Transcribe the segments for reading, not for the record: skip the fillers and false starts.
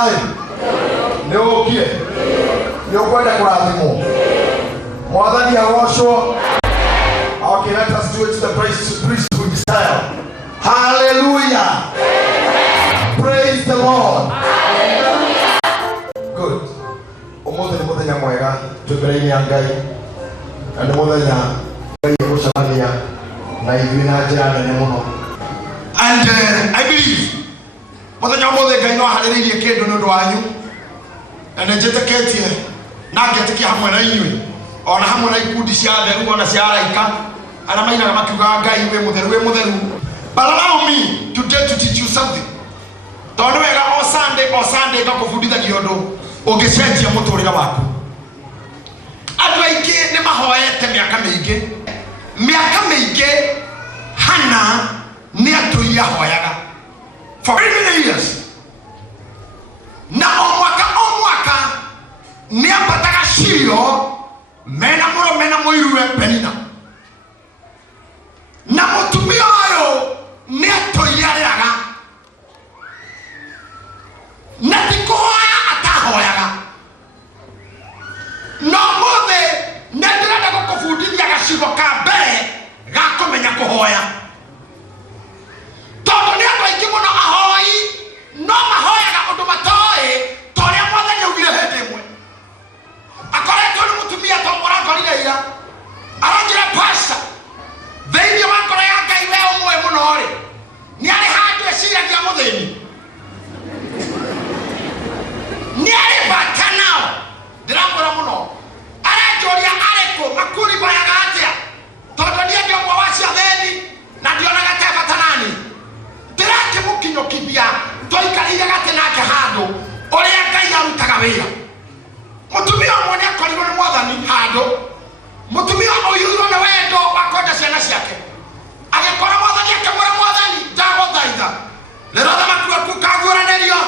hai. Neokie. Neokwenda kurathimo. Mwathani agocwo. Okay, let us do it to the priesthood style. Hallelujah. Praise the Lord. Good. Umuthi ni muthenya mwega twimbereini ya Ngai. Na ni muthenya Ngai gucamania na ithuĩ na njĩra nene mũno. And I believe muthenya ũmũthĩ Ngai no aharĩrĩirie kĩndũ nĩ ũndũ wanyu. Na nĩ njĩtĩkĩtie na ngetĩkia hamwe na inyuĩ. Ona hamwe na ikundi cia atheru ona cia araika. Ana mainaga makiuga Ngai wĩ mũtheru. But allow me today to teach you something. Tondu wega o Sunday ngakubundithagia undu ungicenjia muturire waku. Andu aingi ni mahoete miaka mingi Hana ni atuia hoyaga for many years. Na o mwaka ni apataga cirio mena muiruwe Penina. Na mutumia ayo ni atoiaga na tikoya atahoyaga no mothe ndirenda gukubundithia gacigo ka mbere ga kumenya kuhoya tondu ni andu aingi muno ahoi no mahoyaga undu matoi toria mwathani augire hindi imwe akoretwo ni mutumia to mũrakorire ira aranjira pastor thĩinĩ wa ngoro ya Ngai we ũmwe mũno rĩ nĩ arĩ handũ eciragia mũthĩni nĩ arĩ bata nao ndĩramwĩra mũno aranjũria arĩkũ makuribayaga atĩa tondũ niĩ ndĩ ũmwe wa ciatheni na ndionaga te bata nani ndĩrakĩmũkinyũkithia tũikarĩire gatĩ nake handũ ũrĩa Ngai arutaga wĩra. Mũtumia ũmwe nĩ akorirwo nĩ Mwathani handũ mutumia oyuro na wendo wakonda ciana ciake agikora Mwathani akimwira Mwathani ndaguthaitha rero thamaku akukaguranĩrio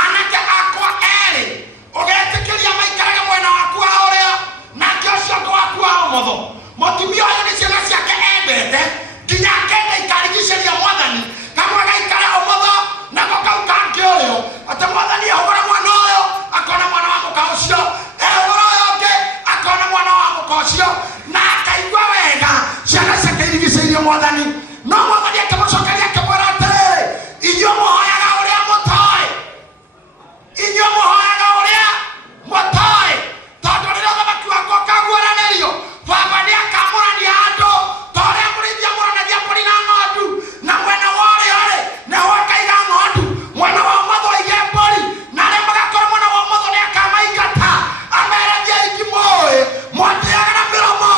anake akwa eri ugetikiria maikarage mwena waku wa ũrĩo nake ũcio waku wa ũmotho. Mutumia ũyũ nĩ ciana ciake endete nginya akenda ikarigicĩria Mwathani kamwe gaikare ũmotho nako kau kangĩ ũrĩo atĩ Mwathani ahũgũra mwana ũyũ akona mwana wa mũka ũcio ehũgũra ũyũ ũngĩ akona mwana wa mũka ũcio na akaigua wega ciana ciake irigicĩirie Mwathani. No Mwathani akĩmũcokeria akĩmwĩra atĩrĩrĩ inyuĩ mũhoyaga ũrĩa mũtoĩ tondũ rĩrĩa ũthamaki waku ũkaguũranĩrio Baba nĩ akamũrania andũ ta ũrĩa mũrĩithia mũranagia mbũri na ng'ondu na mwena wa ũrĩo-rĩ nĩho akaiga ng'ondu mwena wa ũmotho aige mbũri na arĩa magakorwo mwena wa ũmotho nĩ akamaingata amere thiĩ mũĩ mwatĩaga na mĩromo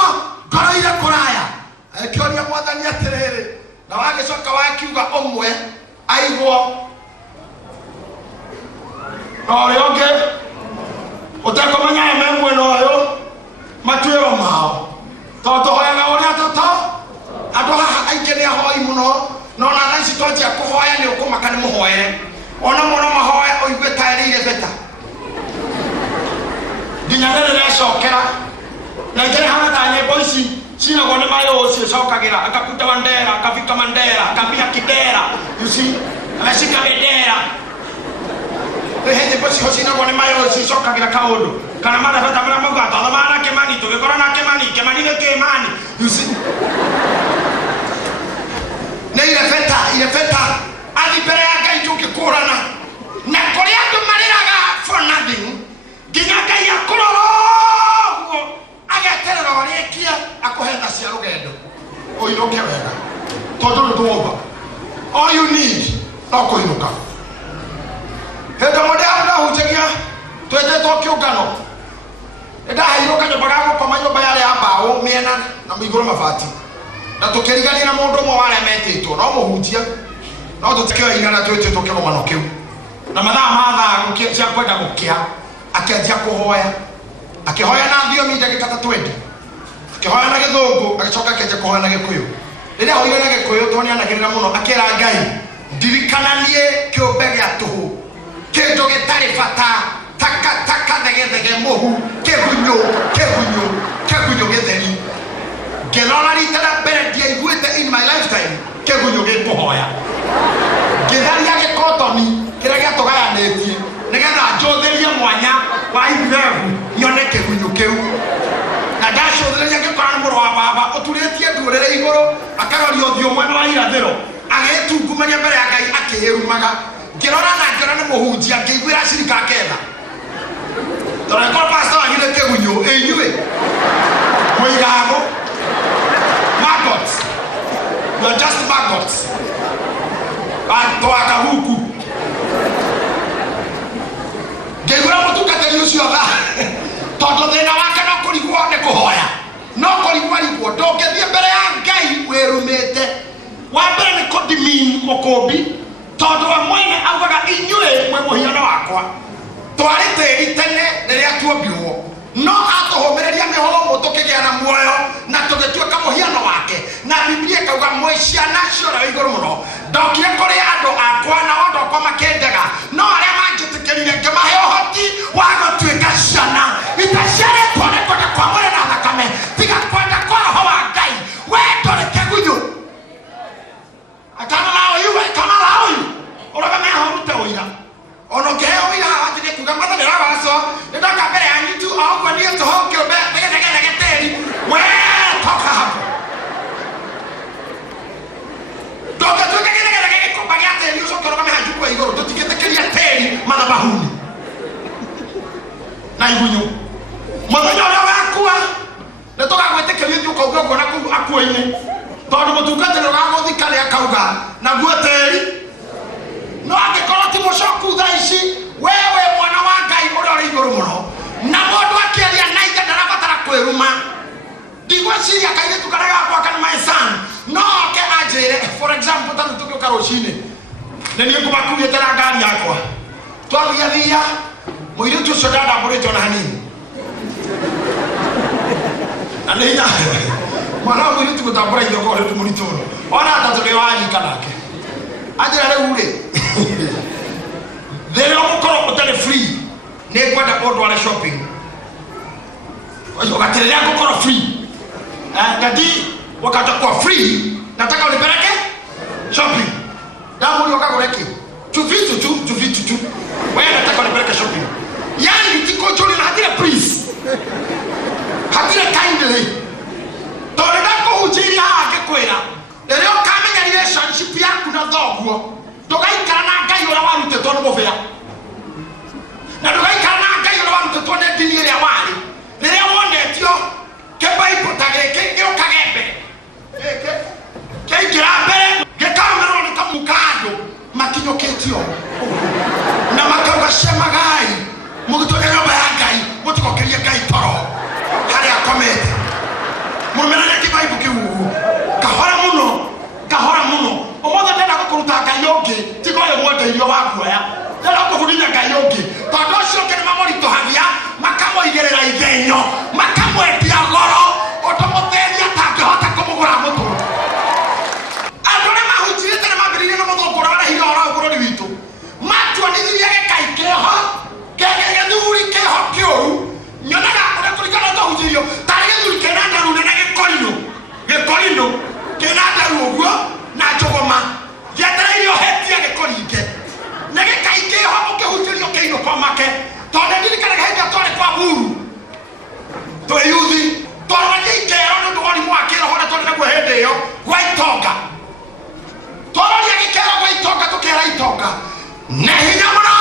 ngoro irĩ kũraya. Akĩoria Mwathani atĩrĩrĩ na wagĩcoka wakiuga ũmwe aigwo na ũrĩa ũngĩ ũtekũmenya me mwena ũyũ matuĩro mao tondũ tũhoyaga ũrĩa andũ haha aingĩ nĩ ahoi mũno no na thaa ici twanjia kũhoya nĩ ũkũmaka nĩ mũhoere ona mũno mahoya ũigue ta ĩrĩire beta nginya rĩrĩrecokera na ingĩ hana ta nyĩmbo ici cinagwo nĩ mayũ ũcio cokagĩra akakuta Wandera akafika Mandera akambia Kidera you see ameshika bendera he nyĩmbo ciho cinagwo nĩ mayũ ũcio cokagĩra kaũndũ kana mathebeta marĩa mauga twathoma na Kĩmani tũgĩkora na Kĩmani nĩ Kĩmani you see nĩ irebeta athi mbere ya Ngai tũngĩkũrana na kũrĩa andũ marĩraga for nothing nginya Ngai akũrora ũguo ageterera ũrĩkia akũhe tha cia rũgendo ũinũke wega tondũ nĩ tuomba all you need no kũinũka. Hĩndĩ ĩmwe ndahunjagia twetĩtwo kĩũngano nĩndaheirwo kanyũmba ga gũkoma nyũmba yarĩ ya mbaũ mĩena na igũrũ mabati na tũkĩrigania na mũndũ ũmwe warĩa metĩtwo no mũhunjia no tũtikĩoire na twĩtĩtwo kĩgomano kĩu na mathaa ma thaa cia kwenda gũkĩa akĩanjia kũhoya akĩhoya na thiomi ndagĩka ta 20 akĩhoya na gĩthũngũ agĩcoka akĩanjia kũhoya na gĩkũyũ. Rĩrĩa ahoire na gĩkũyũ tondũ nĩanagĩrĩra mũno akĩra Ngai ndirikananie kĩũmbe gĩa tũhũ kĩndũ gĩtarĩ bata taka thegethege mũhu kĩgunyũ gĩtheri ngĩrora rita rĩa mbere ndiaiguĩte in my lifetime kĩgunyũ gĩkũhoya ngĩtharia gĩkotoni kĩrĩa gĩatũgayanĩtie nigetha njotherie mwanya wa itheru nyone kigunyũ kĩu na ndacũthĩrĩria ngĩkora nĩ mũrũ wa baba ũturĩtie ndũrĩrĩ igũrũ akaroria ũthiũ mwena wa irathĩro agĩtungumania mbere ya Ngai akĩĩrumaga ngĩrora na ngĩona nĩ mũhunjia ngĩiguĩra cirika ketha tondũ angĩkorwo pastor wanyire kĩgunyũ inyuĩ mũigago maggots. You are just maggots. Toaka huku ngĩigũra mũtungatĩri ũcio tha tondũ thĩna wake no kũrigwo nĩ kũhoya no kũrigwo ndũngĩthiĩ mbere ya Ngai wĩrumĩte wa mbere nĩ kũdimin mũkũmbi tondũ we mwene augaga inyuĩ mwe mũhiano wakwa twarĩ tĩri tene rĩrĩa tuombirwo no atũhũmĩrĩria mĩhũmũ tũkĩgĩa na muoyo na tũgĩtuĩka mũhiano wake na Biblia ikauga mwĩ ciana ciora igũrũ mũno ndokire kũrĩ andũ akwa na andũ akwa makĩndaga no arĩa manjĩtĩkĩrire ngĩmahe ũhoti wa gũtuĩka ciana itaciarĩtwo nĩ kwenda kwa mwĩrĩ na thakame tiga kwenda kwa roho wa Ngai we ndũrĩ kĩgunyũ akanala ũyũ ũrĩa mehorute ũira ono ũngĩheo ũira haha njĩke kuga mwathani arabaco nĩndoka mbere yanyu tu oũguo niĩ tũhũ kĩũmbe nĩgetha tĩri we toka hapo ndũngĩtuĩka gĩthegere gĩgĩkũmba gĩa tĩri ũcoke ũrũgame hanju kwa igũrũ tũtigĩtĩkĩria tĩri mathabahuni na igunyũ mũthenya ũrĩa wakua nĩtũgagwĩtĩkĩria ithuĩ ũkauga ũguo na kũu akuo-inĩ tondũ mũtungatĩri ũgagũthikane akauga naguo tĩri no angĩkorwo ti mũcoku thaa ici wewe mwana wa Ngai ũrĩa ũrĩ igũrũ mũno na mũndũ akĩaria na ithe ndarabatara kwĩruma ndigwĩciria kairĩtu karĩa gakwa kana my son no oke anjĩre for example tondũ tũgĩũka rũcinĩ nĩ niĩ ngũmakuĩte na ngari yakwa twathiathia mũirĩtu ũcio ndandambũrĩtwo na hanini na nĩ hinya mwana wa mũirĩtu gũtambũra ithe ũkorwo rĩtu mũritũ mũno ona atatũ nĩ wanyika nake anjĩra rĩu rĩ thĩrĩa ũgũkorwo ũtarĩ free nĩ kwenda ũndware shopping ukaterelea kokoro free dadi wakatakuwa free nataka unipeleke shopping damu ni wakagoreke tu vitu tu wewe nataka unipeleke shopping yani tiko joli na hatira please hatira kindly toleda ko hujiri ake kwera leo kamenya relationship yaku na thoguo ndogaikara na Ngai ora warute tono mofea na ndogaikara na Ngai ora warute tono dini ya wali rĩrĩa wonetio kĩbaibũ ta gĩkĩ gĩũka gembe kĩingĩra mbere gĩkaumĩrwo nĩ kamũka andũ makinyũkĩtio na makauga cemagai mũgĩtũria nyũmba ya Ngai mũtigokerie Ngai toro harĩa akomete mũrũmĩrĩre kĩbaibũ kĩu kahora mũno ũmũthĩ ndenda gũkũruta Ngai ũngĩ tiga ũyũ mwendeirio wa guoya ndenda gũkũbundithia Ngai ũngĩ tondũ ũcio ũngĩ nĩ mamũritũhagia makamũigĩrĩra ithenyo makamwendia goro ũtũmũtheria atangĩhota kũmũgũra mũtũro andũ nĩ mahunjirĩte nĩ mambĩrĩirie na mũthũngũra warahiga ora bũrũri witũ matuanithirie gĩkai kĩho gĩthuri kĩho kĩũru nyonaga ũrĩa kũringana ũtahunjirio tarĩ gĩthuri kĩna ndaru nene gĩkoino kĩna ndaru ũguo na njũgũma gĩetereirio hetia gĩkũringe nĩ gĩkai kĩho ũkĩhunjirio kĩinũko make tondũ ndirikanaga hĩndĩ atwarĩ kwa buru twĩyuthi twarorania ikero nĩ ũndũ wa mũrimũ wa kĩroho ũrĩa twarĩ naguo hĩndĩ ĩyo gwa itonga twarorania gĩkero gwa itonga tũkĩra itonga nĩ hinya mũno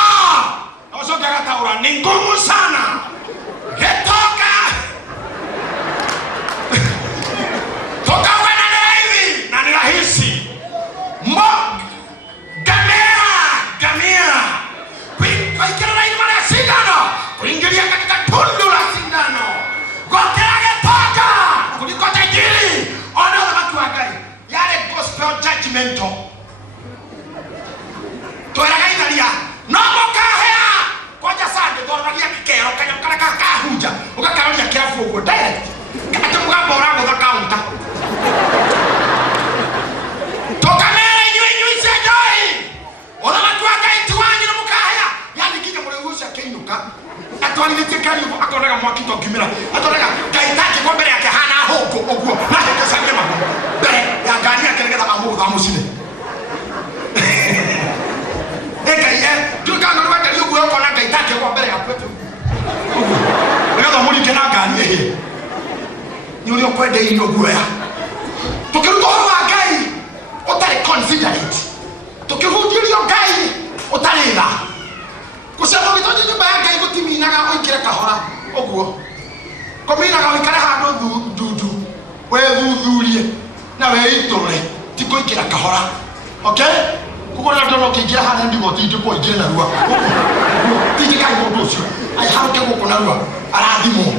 ũcio ngagataũra nĩ ngumu sana gĩtonga tũkauga na nĩ raithi na nĩ rahisi gamia kuingĩrĩra irima rĩa cindano kuingĩria katika tundu la sindano gokera gĩtonga kuliko tajiri ona ũthamaki wa Ngai yarĩ gospel judgmental tweraga itharia no mũkahea kwanja sande twaranagia gĩkero kanyamũ karĩa kakahunja ũgakaroria kĩabu ũguo direct atĩ mũgamba ũragũtha kaunta tũkamera inyuĩ cia njohi ũthamaki wa Ngai ti wanyu nĩ mũkahea yani kinya mũrĩu ũcio akĩinũka atwarithĩtie ngari ũguo akonaga mwaki tongimĩra atonaga Ngai ndangĩgwa mbere yake hana hũngũ ũguo na hĩngĩcange magũrũ mbere ya ngari yake nĩgetha amũgũtha mũcine kwendeirio guoya tukiruta horo wa Ngai utari confident tukihunjirio Ngai utari tha kusema gitoje nyumba ya Ngai gutiminaga oingire kahora oguo kominaga oikare handu ndudu we thuthurie na we itore tiko ikira kahora okay kugora ndono kingira hana ndigo tindi ko ingire na ruwa tindi kai mundu ucio ai haruke guko na ruwa arathimo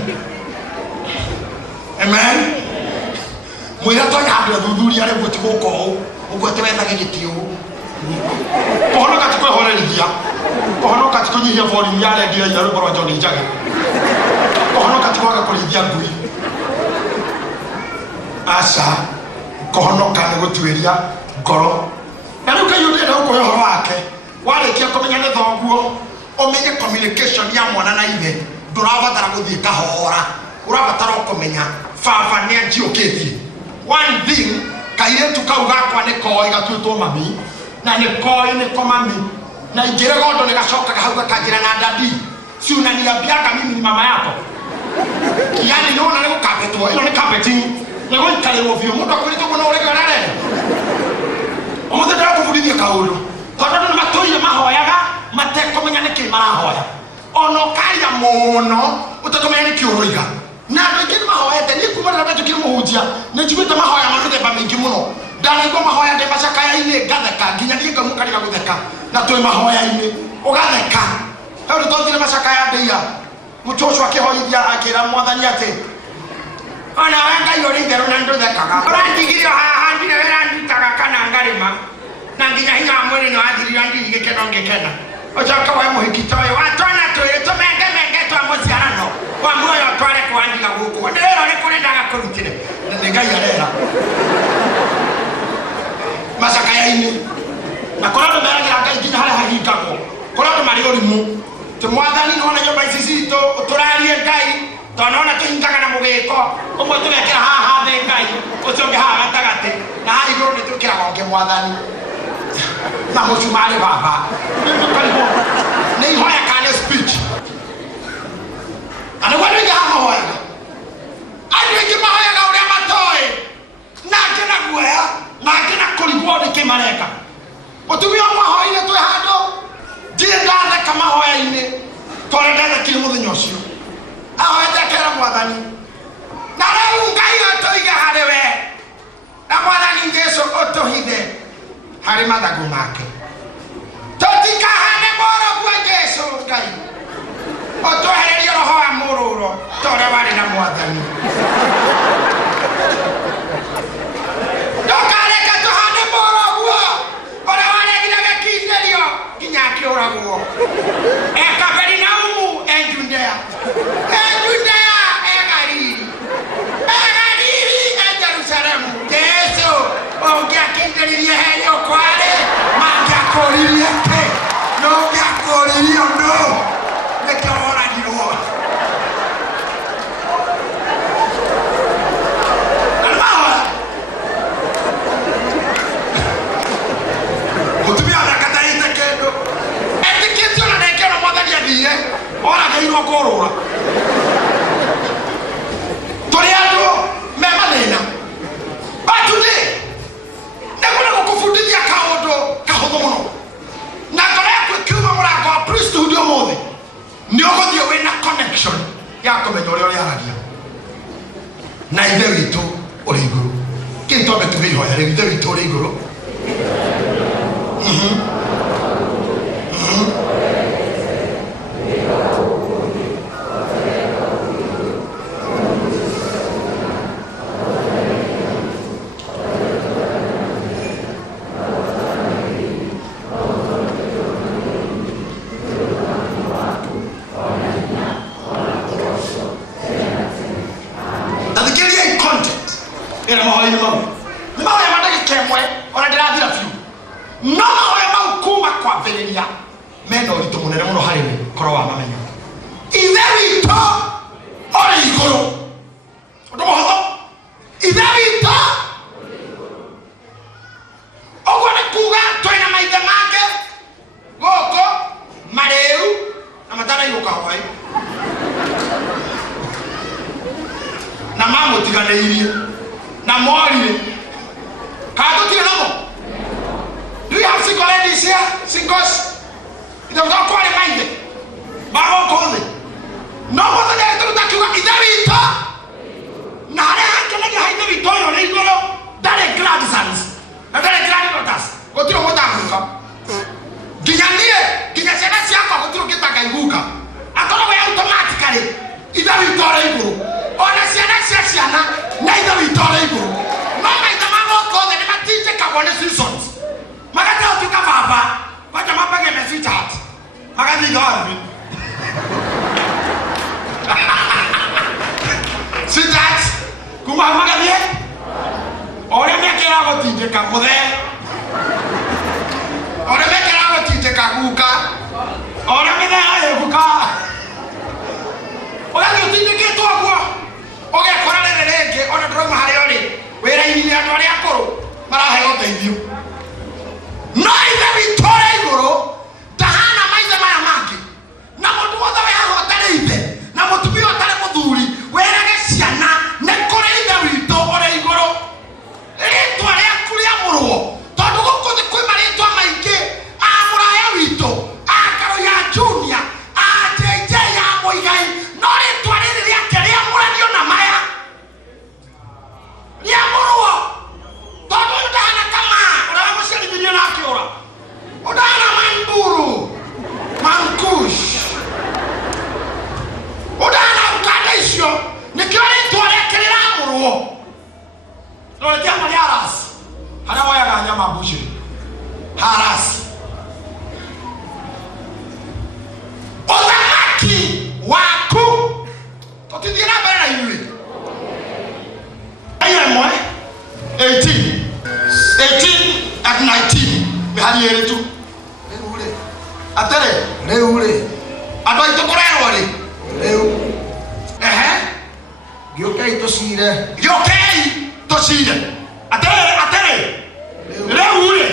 amen mwira to nyandu thuthuria re guti guko uguo twetha gigitio kohonoka tikwe horerithia kohonoka tikunyihia volume ya redio ya rugoro John Njagi kohonoka tikwaga kurithia ngui asa kohonoka ni gutwiria ngoro na riu kayo ndenda gukuhe horo wake warikia kumenya ni thoguo umenye communication ya mwana na ithe ndurabatara guthie kahora urabatara kumenya baba ni anjiukitie one thing kairetu kau gakwa ni koi gatwitwo mami na ni koi ni komami na ingire gondo ni gacoka hau gakanjira na dadi si unaniambiaga mimi ni mama yako yani naona leo kapetwa ilo ni carpeting na wewe kaleo vyo mtu akwita kuna urega nare omuze ndara kufundithia kaulu tondu ni matoire mahoyaga matekomenya niki marahoya ono karia muno utakomenya niki uroiga na ndikiri mahoyete ni kuma na tukiri muhujia ni jibita mahoya maruthemba mingi muno ndani kwa mahoya de macaka ya ine gatheka nginya ni ngamuka ni gagutheka na twi mahoya ine ugatheka hebu tondire macaka ya ndeia mutoshwa kihoithia akira mwathani ate ona wanga yori ngero na nduthekaga urandigirio haha ndire wera nditaga kana ngarima na nginya hinya mwiri no athirira ndigike keno ngekena ochoka wa muhikitoyo atona twire tumenge twa muciarano wa muoyo tware kwandika guku ndero ni kurendaga kurutire ngai arera macaka ya ine na korado meragira Ngai nginya haria hahingagwo korado mari urimu tumwathani nona nyumba ici citũ tũrarie Ngai tonona tũhingaga na mũgĩko ũmwe tũgekĩra haha thĩ Ngai ũcio ũngĩ haha gatagatĩ na haha igũrũ nĩ twĩkĩraga ũngĩ mwathani na mũcumarĩ baba nĩ ihoya kana speech anĩguo andũ aingĩ haha mahoyaga andũ aingĩ mahoyaga ũrĩa matoĩ na angĩ na guoya na angĩ na kũrigwo nĩ kĩmareka mũtumia ũmwe ahoire twĩ handũ ndirĩ ndatheka mahoya-inĩ tondũ ndathekire mũthenya ũcio ahoete akera mwathani na rĩu Ngai ũtũige harĩ we na mwathani Jesũ ũtũhithe harĩ mathagu make tũtikahane mũrũguo Jesũ Ngai ũtwehererie roho wa mũrũro ta ũrĩa warĩ na mwathani ndũkareke tũhane mũrũguo ũrĩa waregire gĩkinyĩrio nginya akĩũragwo Kaperinaumu Judea Jerusalemu Yesu ungeakindiririe henyo kware mangiakoririe pe no ngiakoririe no nekoragirwo mutumia arakataite kendo etikitio na nekero mwathani athire ora gairwo korora turi andu me mathina batune nekona gukufundithia kaundu kahuthu muno na ngoro yaku ikiuma murango wa priesthood umuthi ni uguthie wina connection ya kumenya uria uriaragia na ithe witu uri iguru kintu ametuge ihoya riu ithe witu uri iguru meno uritu munene muno hari we koro wa mamenya ithe witu uri iguru undu muhuthu ithe witu ogwo ni kuga twina maithe make goko mareu na matara iruka hwai na mamutiganeirie Amori. Can't do no. Do you have single ladies here? Singles? You don't qualify it. Babo call it. No more than that. Do that. Is that it? Nare can I get the Victoria? That is grandsons. And that is granddaughters. Go to what I'm from. Ginyanie, Ginyasena Siaka, go to get a Gaibuka. I thought we automatically. Is that Victoria? Or the Siena, neither Victoria. No, my Tamamo called the teacher Cabon seasons. Magata took a papa, but I'm up against a sweetheart. Magati got me. Sweetheart, Kuma Magadia? Or a make it out of teacher Capode? Or a make it out of teacher Kabuka? Or a make it out Or you think you get to a war? Okay, for a leg on a drum Harioni, where I need a Toriaco, but I have not you. Neither Victoria, Tahana Maizamaki. Number two, what I have a number two, a Talamoduri, where I get Siana, Necorina Vito or a Goro. Eto Ariaculiamoro, Todoco the Quimarito Maike, Amoraya Vito, Acaroya Junior, AJJ Amoyai, not into an area, Caria Maya. Yamoro, Todo Dana Kama, or I was saying the Yanakiora. Odana Manduru, Mankush. Odana Kadesio, Nikari to a Kelamuro. No, Yamayaras. Hanawaya Yamabushi. Haras. Ozamaki, Waku. What did you have? I am 18 at 19. We had here too. Atere, Reure. I don't to Corero. Yokai to see there. Yokai to see there. Atere. Reure.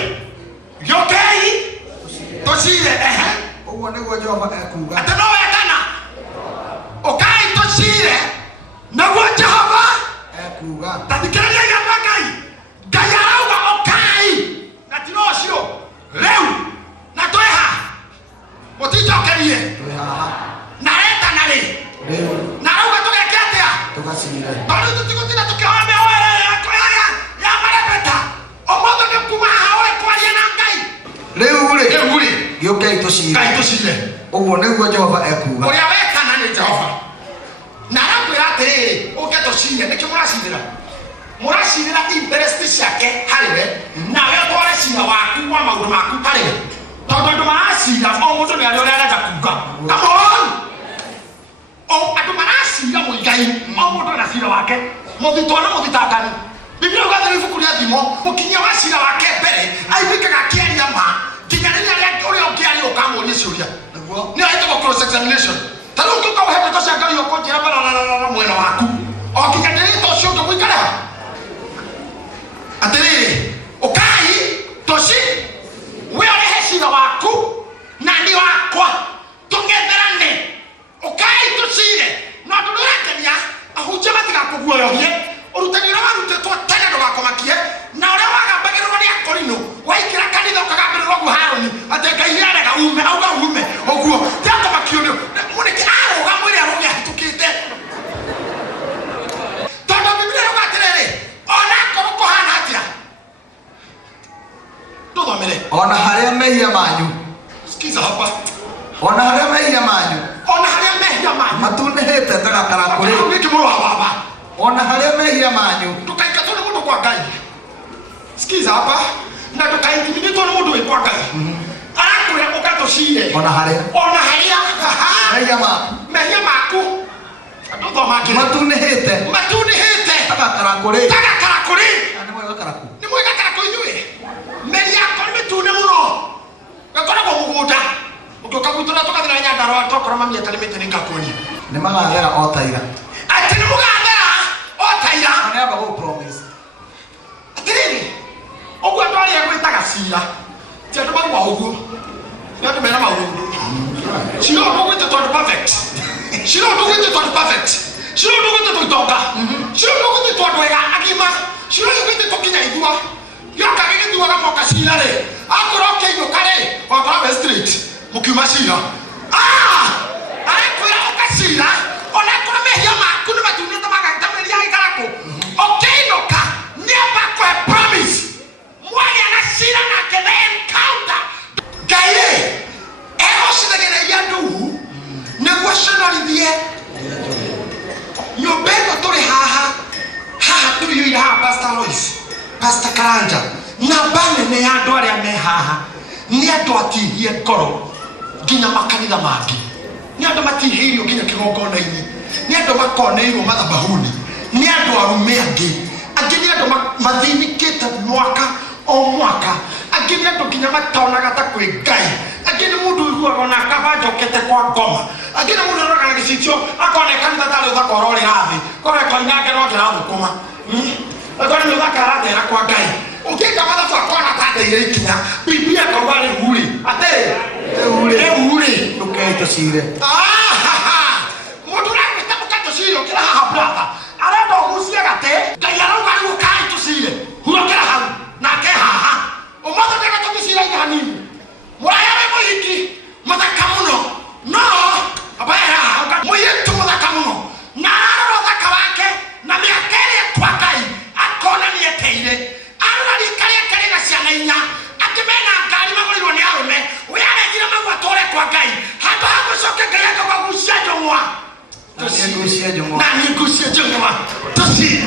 Yokai to see there. Oh, what do you want to do? I don't know. Okay, to see there. No one Java. That the Kenya Bagai. Gayara okay. That no show. Leu. Natoya. What is your career? Nareta Nare. Narawa to get there. To Cassia. But you continue to come away. Yamarabeta. Oh, Mother Kuma, how I call Leu. You came to see. Oh, never Java Echo. We are a Canada Java. Narapurate, okay to see and the Murasida. Murasida interest Shake, Harry. Now you're going to see a Waku Harry. Don't see that almost on the other Come on! Oh, I don't see that we gain almost on a Silawake. Motitono Motitagan. If you got the Fukuratimo, Mukinya Silawake, I think I can't yama. Tingania Torio Kiano Camo this year. No, I have a cross examination. Taluka have to say your coach Muelaku. Or can you show the weekend? Atele, okay, Toshi. We are heshing our coup, Nandi Aqua, together, okay, to see it, not to look at a Hujamatica here, or to tell you to tell about Comakia. Now, there are a beggar of the Acorino. Why can I carry the Cabin Harry? I take a year like a woman, or tell them a cure. Monica, how many are we to kill them? Don't be today. Or not Cohanatia. On a Haremea Manu. Skiza Hopper. On a Haremea Manu. On a Haremea Manu. Matune hate that I on a Haremea Manu. To take a total of Wagai. Skiza Hopper. Not to kind of minute on Mudu in Wagai. I could have got to see it. On a Hare. On a Haya. Mayamaku. I don't know how to Matune hate. Matune hate. Tarakore. Tarakore. And the Wakaraku. The Wakaraku. Media come to the Muro. We're going to go water. We'll come to the talk from your television in Kakuni. The Mala or Taira. I tell you, or Taira. I never will promise. I did it. Oh, we're going to go to Tagasila. Tell the man who not the man. She don't go with the perfect. She don't go with the perfect. Sio ndugu tutoka. Sio ndugu tutwega agima. Sio ndugu tukinya idua. Yoka gege duwa kama kasina le. Akoroke yokare wa street. Mukimashina. Alikuwa kasina. Ona kwa mehia makunu matunda tamaka tameli yake karako. Okay noka. Never kwa promise. Mwani anashira na kele encounter. Gaye. Ego sinagene yandu. Negwashana lidie. Nyobego tore haha. Haha turi yu ya Pastor Lois. Pastor Karanja. Na bane ne yandu aria me haha. Ni andu atihie koro. Ginya makanitha mangi. Ni andu matihirio ginya kigongona-ini. Ni andu makoneirwo mathabahuni. Ni andu arume angi. Angi ni andu mathinikite mwaka o mwaka. Angi ni andu ginya matonaga ta kwi Ngai. Angi ni mundu ruaga na kabajokete kwa ngoma. Angi ni mundu ruaga na gicitio akone kanitha tari uthakorori rathi. Kore koinange no ndirathukuma. Akone ni uthakara thera kwa Ngai. Ukika mathabu akona tateire ikinya. Biblia kauga ni huri. Ate uri nukeito cire. Mundu rakwita mukaito cire ukira haha brother. Arenda ugucie gate. Ngai arauga ni ukaito cire. Hurokera hau. Nake haha. Umothe ndega tucire ina hanini. Muraya we muhiki. Muthaka muno. No. Abaya muyitu muthaka muno. Na arora thaka wake na miakere kwa Ngai. Akona ni eteire. Arora rikaria kare na ciana inya. Akimena ngari magorirwo ni arume. Uyaregira magwatore kwa Ngai. Hata hapo soke Ngai akagucia jomwa. Tugucia jomwa. Na nigucia jomwa. Tusi.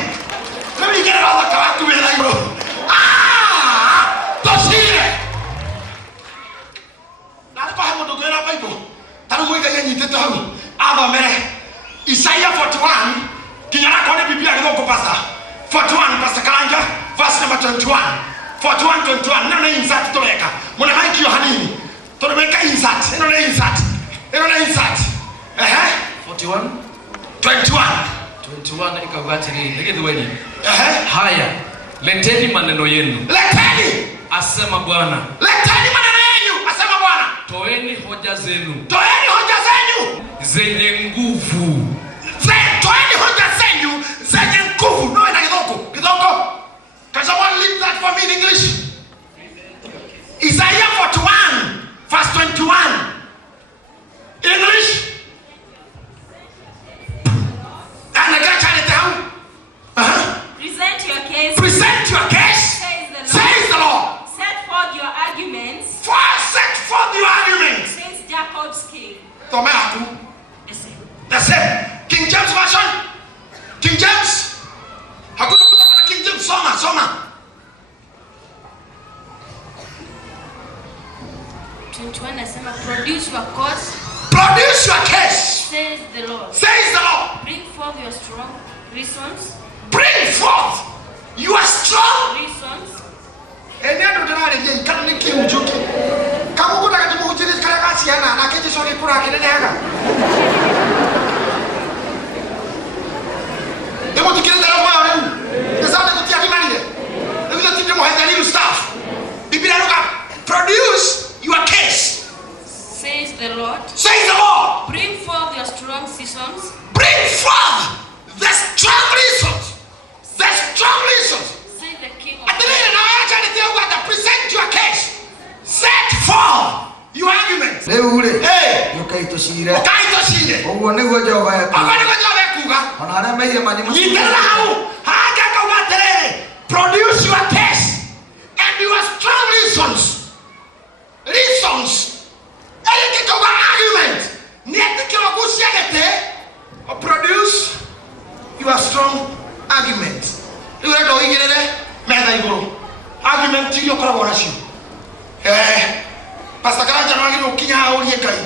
Kami ngera thaka waku wera iguru. Tosire. Nalikuwa hapo ndo kwenda Bible. Taru mwega yenyitete hau. Athomere Isaiah 41. Kinyana kwa Biblia ngoko pastor. 41 Pastor Karanja verse number 21. 41:21. Nana insert toleka. Mwana maiki Yohanini. Toleka insert. Nana insert. Nana insert. 41 21 ikabatili nigedweni. Haya. Leteni maneno yenu. Leteni. Asema Bwana. Leteni maneno yenu. Asema Bwana. Toeni hoja zenu. Toeni hoja zenu. Zenye nguvu. Toeni hoja zenu zenye nguvu. No ina kidoko. Kidoko. Can someone read that for me in English? Isaiah 41 verse 21. English. And again, Chinatown. Present your case. Present your case. Says the Lord. Set forth your arguments. Set forth your arguments. Says Jacob's king. The same. King James version. King James. Hakuna kutoka na King James. Soma. 21 nasema produce your cause. Produce your case. Says the Lord. Says the Lord. Bring forth your strong reasons. Bring forth your strong reasons. Enendo tunale je kanuni kiujuki. Kama kuna kitu mhujiri kale kasi yana na kiti sori kura kinene haka. Demo tikile ndara kwa wale. Ndasana kutia kimani. Ndio timu haidhalimu staff. Biblia inasema produce your case. Says the Lord. Says the Lord. Bring forth your strong reasons. Bring forth the strong reasons. The strong reasons. Say the king of present your case. Set forth your arguments. Hey. Ukaito shire. Ogo nego Jehova yakuga. Ona ara meire mani Yiterahu. Haja kawatere. Produce your case and your strong reasons. Reasons. Ele kikoga argument. Niete kilogusia gete. Produce your strong argument. Iwe ndo ingirele meda iguru. Argument yo kora borashi. Pastor Karanja magiro kinya aurie kai.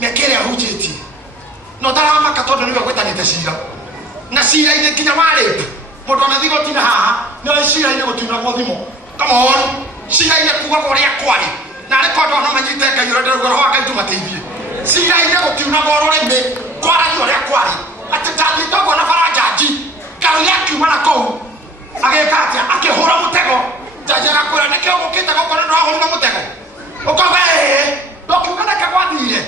Mekere ahujeti. No dara maka todo niwe kweta nitashira. Na shira ile kinya wale. Moto anathigo tina haha. Na shira ile gutuna gothimo. Come on. Shira ile kuwa koria kwari. Na rekodo no manyite kai rode goro haka itumateithie. Shira ile gutuna goro rembe. Kwara yore kwari. Atitali togo na farajaji. Kali yaki mana ko. Agekatia akihura mutego. Jajara kura ne kyo gukita gukora no ahura mutego. Ukaga dokiugana kagwathire.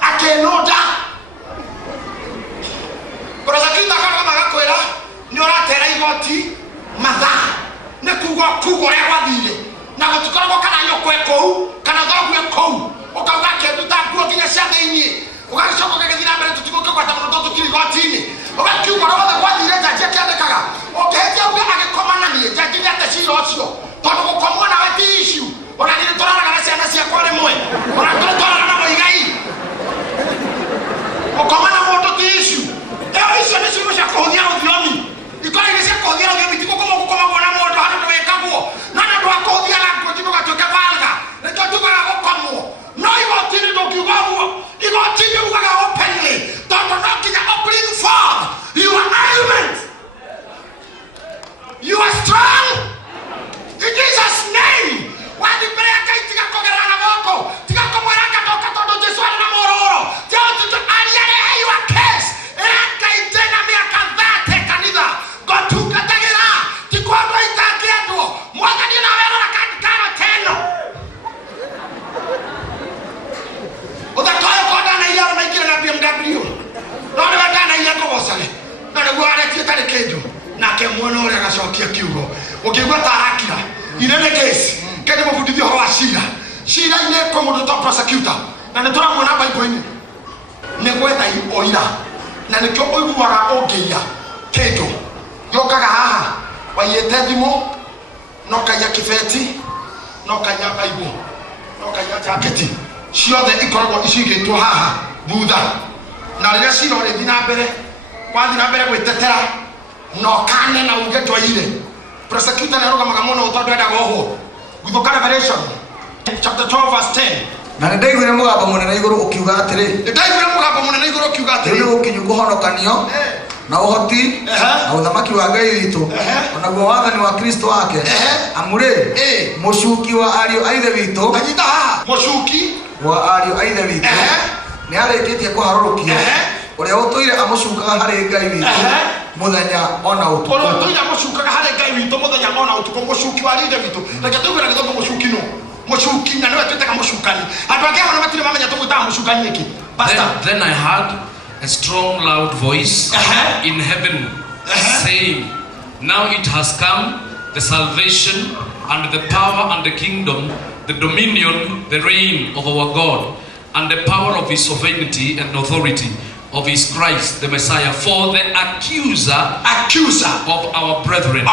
Akenoda. Prosakita niguo kugo ya wathire na gutukoragwo kana nyoko ekou kana thogu ekou ukauga kenduta nguo nginya cia thiini ugacoka gagithira mbere tutiguke kwata muno tutiri gotini ugakiuga rothe gwathire jaji akiandikaga ukehetia uge agikomananie jaji ni atecira ucio tondu gukomwo nawe ti issue ona ni turaraga na ciana cia kwa rimwe ona turaraga na muigai ukomana mundu ti issue icio ni ciugo cia kuhuthia uthiomi ikora ni cia kuhuthia uthiomi tigukomagwo na mundu handu wekagwo na ndu akuhuthia na nguo tugatuika valga nikio tugaga gukomwo no igotini ndukiugaguo igotini ugaga openly tondu no nginya bring forth your argument. You are strong in Jesus' name. Wadi bereka itiga kogera na goko tiga komwera katoka tondu Jesu ana mororo tio ariare your case eraka itena miaka 30 kanitha gotuka tagera tikwagwa itakiendwo mwathani na wero na kanikara teno udatoyo koda na iyaro na ikira na BMW no ne badana iyako bosale na ne gwara tietale kejo na ke mwono ore gacokia kiugo ukigwa tarakira inene case kende mufundithio ho ashira shira ine ko mundu to prosecutor na ne tora mwana Bible ini ne gweta oira na ne kyo oiguaga ongeia kejo yokaga haha wayete thimo no kaya kifeti no kaya Bible no kaya jacket ciothe ikoragwo icigitwo haha thutha na riria cirore thina mbere kwathi na mbere gwitetera no kane na uge twaire prosecutor na rugamaga muno utondu endaga ohwo guthuka Revelation chapter 12 verse 10 na ndaiguire mugambo munene iguru ukiuga atiri ndaiguire mugambo munene iguru ukiuga atiri ni ukinyu kuhonokanio na uhoti na uthamaki wa Ngai witu onaguo wathani wa Kristo wake amure mucuki wa ariu aithe witu anyita haha mucuki wa ariu aithe witu ni arikitie kuharurukia uria utuire amucukaga hari Ngai witu muthenya ona utuku uria utuire amucukaga hari Ngai witu muthenya ona utuku mucuki wa aithe witu reke tugira githomo mucuki no mucuki na niwe twetega mucukani andu angi ona matire mamenya tugwita mucukani iki pastor then I heard a strong loud voice in heaven saying, now it has come, the salvation and the power and the kingdom, the dominion, the reign of our God, and the power of his sovereignty and authority of his Christ, the Messiah, for the accuser of our brethren.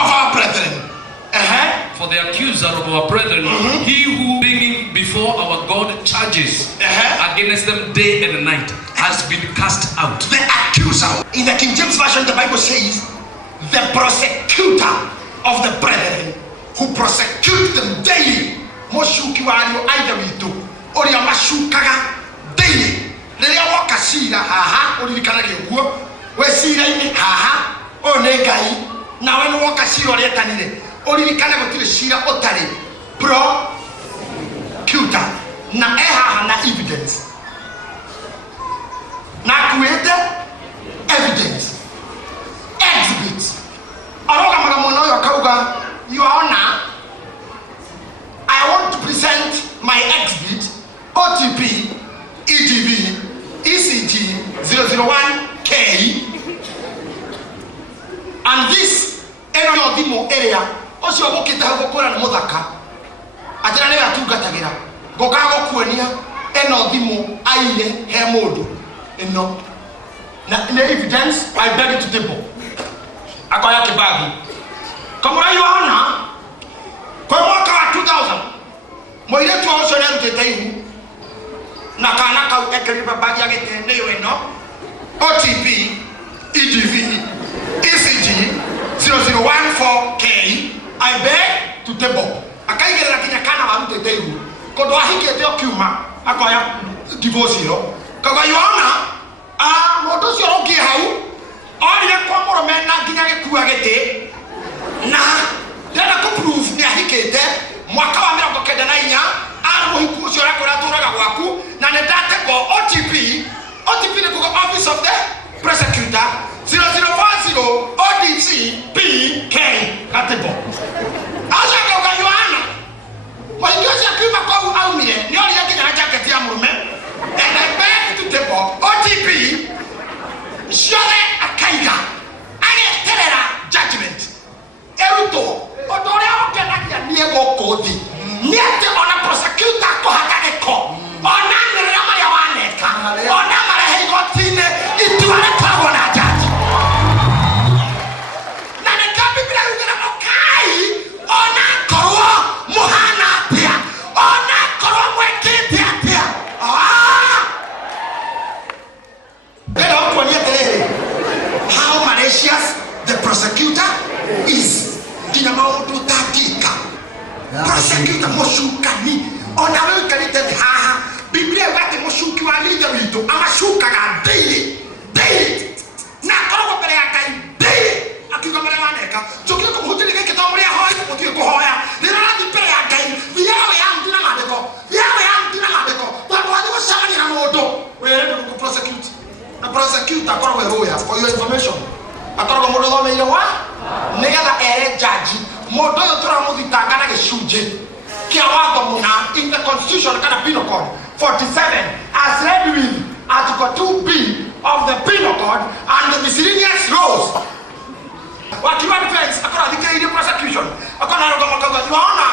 For the accuser of our brethren, he who bringing before our God charges against them day and night, has been cast out. The accuser. In the King James Version, the Bible says, the prosecutor of the brethren, who prosecute them daily. Moshuki wa ario aithe witu oria mashukaga daily. Riria woka cira haha uririkanaga uguo we cira-ini haha one Ngai na we woka cira uria etanire uririkane gutire cira utari prosecutor na haha na evidence na kuete evidence exhibit aroga maga mwana uyo akauga your honor, I want to present my exhibit OTP EDV ECG 001K and this demo area ocio gukite hago kura na muthaka atira ni atungatagira ngokaga kuonia eno thimo aire he mundu eno na evidence I beg it to table akoya kibagi kamura Yohana kwa mwaka wa 2000 moiretu ocio nerutete ihu na kana kau ekeriba bagi agitende eno OTP EDV ECG 0014K I beg to table akaigerera kinya kana warutete ihu kondo ahikete okiuma akoya divorce yo kaga Yohana mundu cio roki hau orire kwa murume na nginya gikua giti na ndena ku proof ni ahikete mwaka wa 94 ari muhiku ucio rakora turaga gwaku na ne datebo OTP ni kuga office of the prosecutor 0040 ODC PK katebo acha kwa Yohana walioja kuma kwa aumie ni orire kinya jacket ya murume and I beg to table OTP shole akaiga ageterera judgment eruto odorea muthi ni ati ona prosecutor ko hakageko ona ngira maria waneka ona marehe igotine itware tagwo na jaji na nikabi bila ugira okai ona korwo muhana pia ona korwo mwekete atia how malicious the prosecutor is. Kina maudu takika prosecutor moshukani ona wewe kanite haha Biblia wate moshuki wa leader wito amashuka ga daily na koro pere akai daily akiwa mara waneka chokile ko hoteli ke tamuri hoy ko tio Kuhoya ni na di pere akai yawe yangu na madeko bado wadi ko shani na moto wewe ko prosecute na prosecutor koro wewe for your information akoro mo do me yowa negala ere judge mo do tora mo ditanga na geshuje kia wago muna in the constitution kana penal code 47 as read with article 2b of the penal code and the miscellaneous laws wakiwa defense akora dike in prosecution akona rogo makaga tuona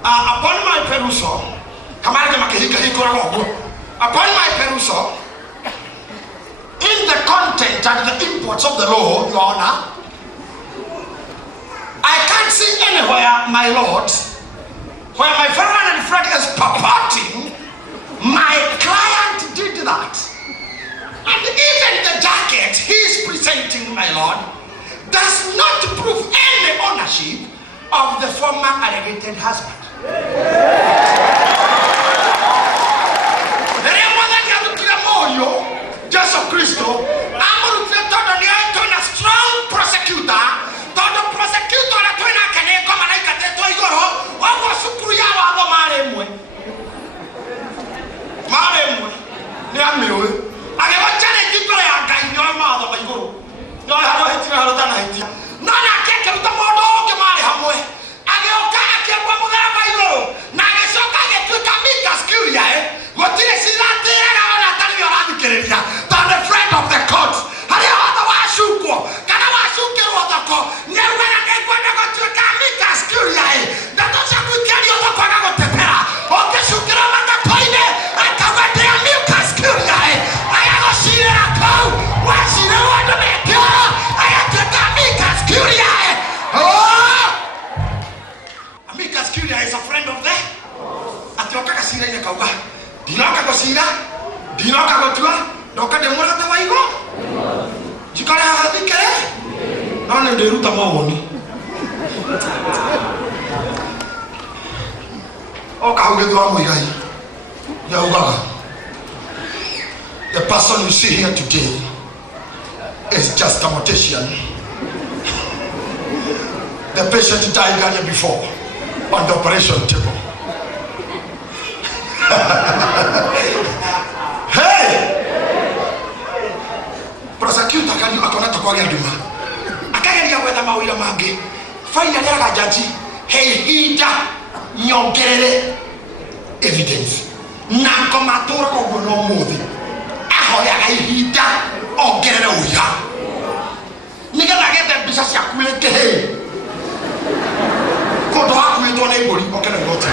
upon my perusal kamara makehika hiko rogo upon my perusal in the content and the imports of the law, Your Honor, I can't see anywhere, my Lord, where my friend is purporting my client did that. And even the jacket he is presenting, my Lord, does not prove any ownership of the former alleged husband. Jesus Christo, I'm a strong prosecutor. The prosecutor can come and I can tell you what was Maremwe. I never challenged you to your mother by Guru. No, I don't hit you. No, I can't get the model of Hamwe. I get one by Guru. Now I saw I get to Kamika's Curia. What did I see that there? The friend of the court. Amicus Curia is a friend of the Atioka Sira in the Kauga. Dinaka Sira. Dinaka Gotua. Doka de Murata Waigo? Jikara Hadike? None of the Ruta Moni. Oh, Kauga, Yauga. The person you see here today is just a mortician. The patient died earlier before on the operation table. Hey! Prosecutor can you akona to kwagya duma. Akageria wetha mawira mange. Finally aga jaji hey hida nyongerere evidence. Na komatura ko gono mudi. Ahoya ga hida ongerere uya. Niga na gete bisa sia kulete hey. Kodo hakuitwa na ibori okene ngote.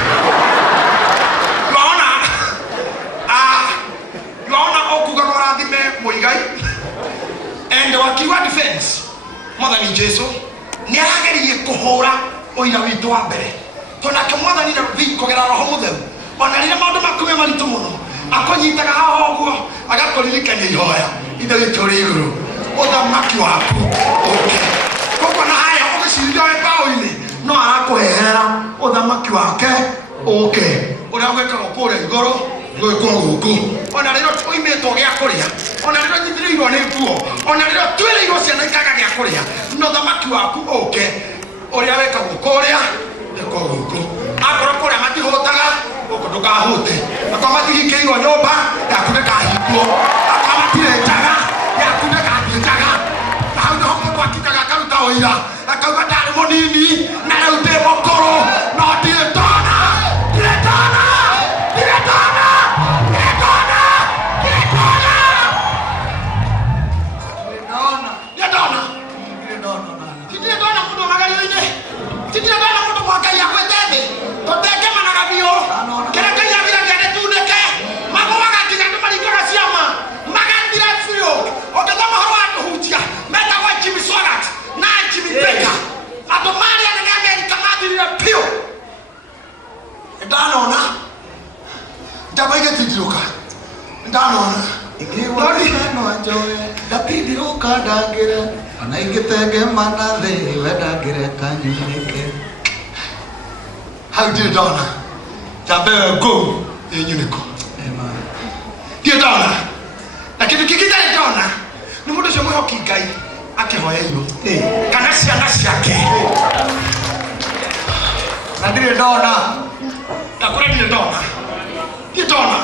And wakiwa defense mwathani Jesu ni arageririe kuhura oira witu wa mbere tonake mwathani na kugera roho mutheru ona rire maundu makume maritu muno akonyitaga haha uguo agakuririkania ihoya ithe witu ri iguru uthamaki waku koko na haya ugiciria we bao-ini no arakuhehera uthamaki wake uria gwikagwo kuria iguru gwikwo guku ona riro oimetwo gia kuria ona riro nyithirirwo ni nguo ona riro twereirwo ciana ikaga gia kuria no thamaki waku uria wekagwo kuria gwikwo guku akorwo kuria matihutaga guku ndukahute akorwo matihingĩirwo nyũmba yaku ndĩkahingwo akorwo matirenjaga yaku ndĩkahingĩjaga na hau nĩho mũndũ akikaga akaruta ũira akauga ndarĩ mũnini na rĩu ndĩ mũkũrũ no ndirĩ ndona Did you know Jabaige tidiruka. Ndano. Ndori no ajoe. Datidiruka dagire. Ana igitege manathe wedagire kanyunike. How do you dona? Jabe go enyuniko. Amen. Dia dona. Na kitu kikita dona. Ni mudo shemo hokigai. Akihoya hiyo. Kana ciana ciake. Na ndire ndona. Takura ndire ndona. Ndire ndona.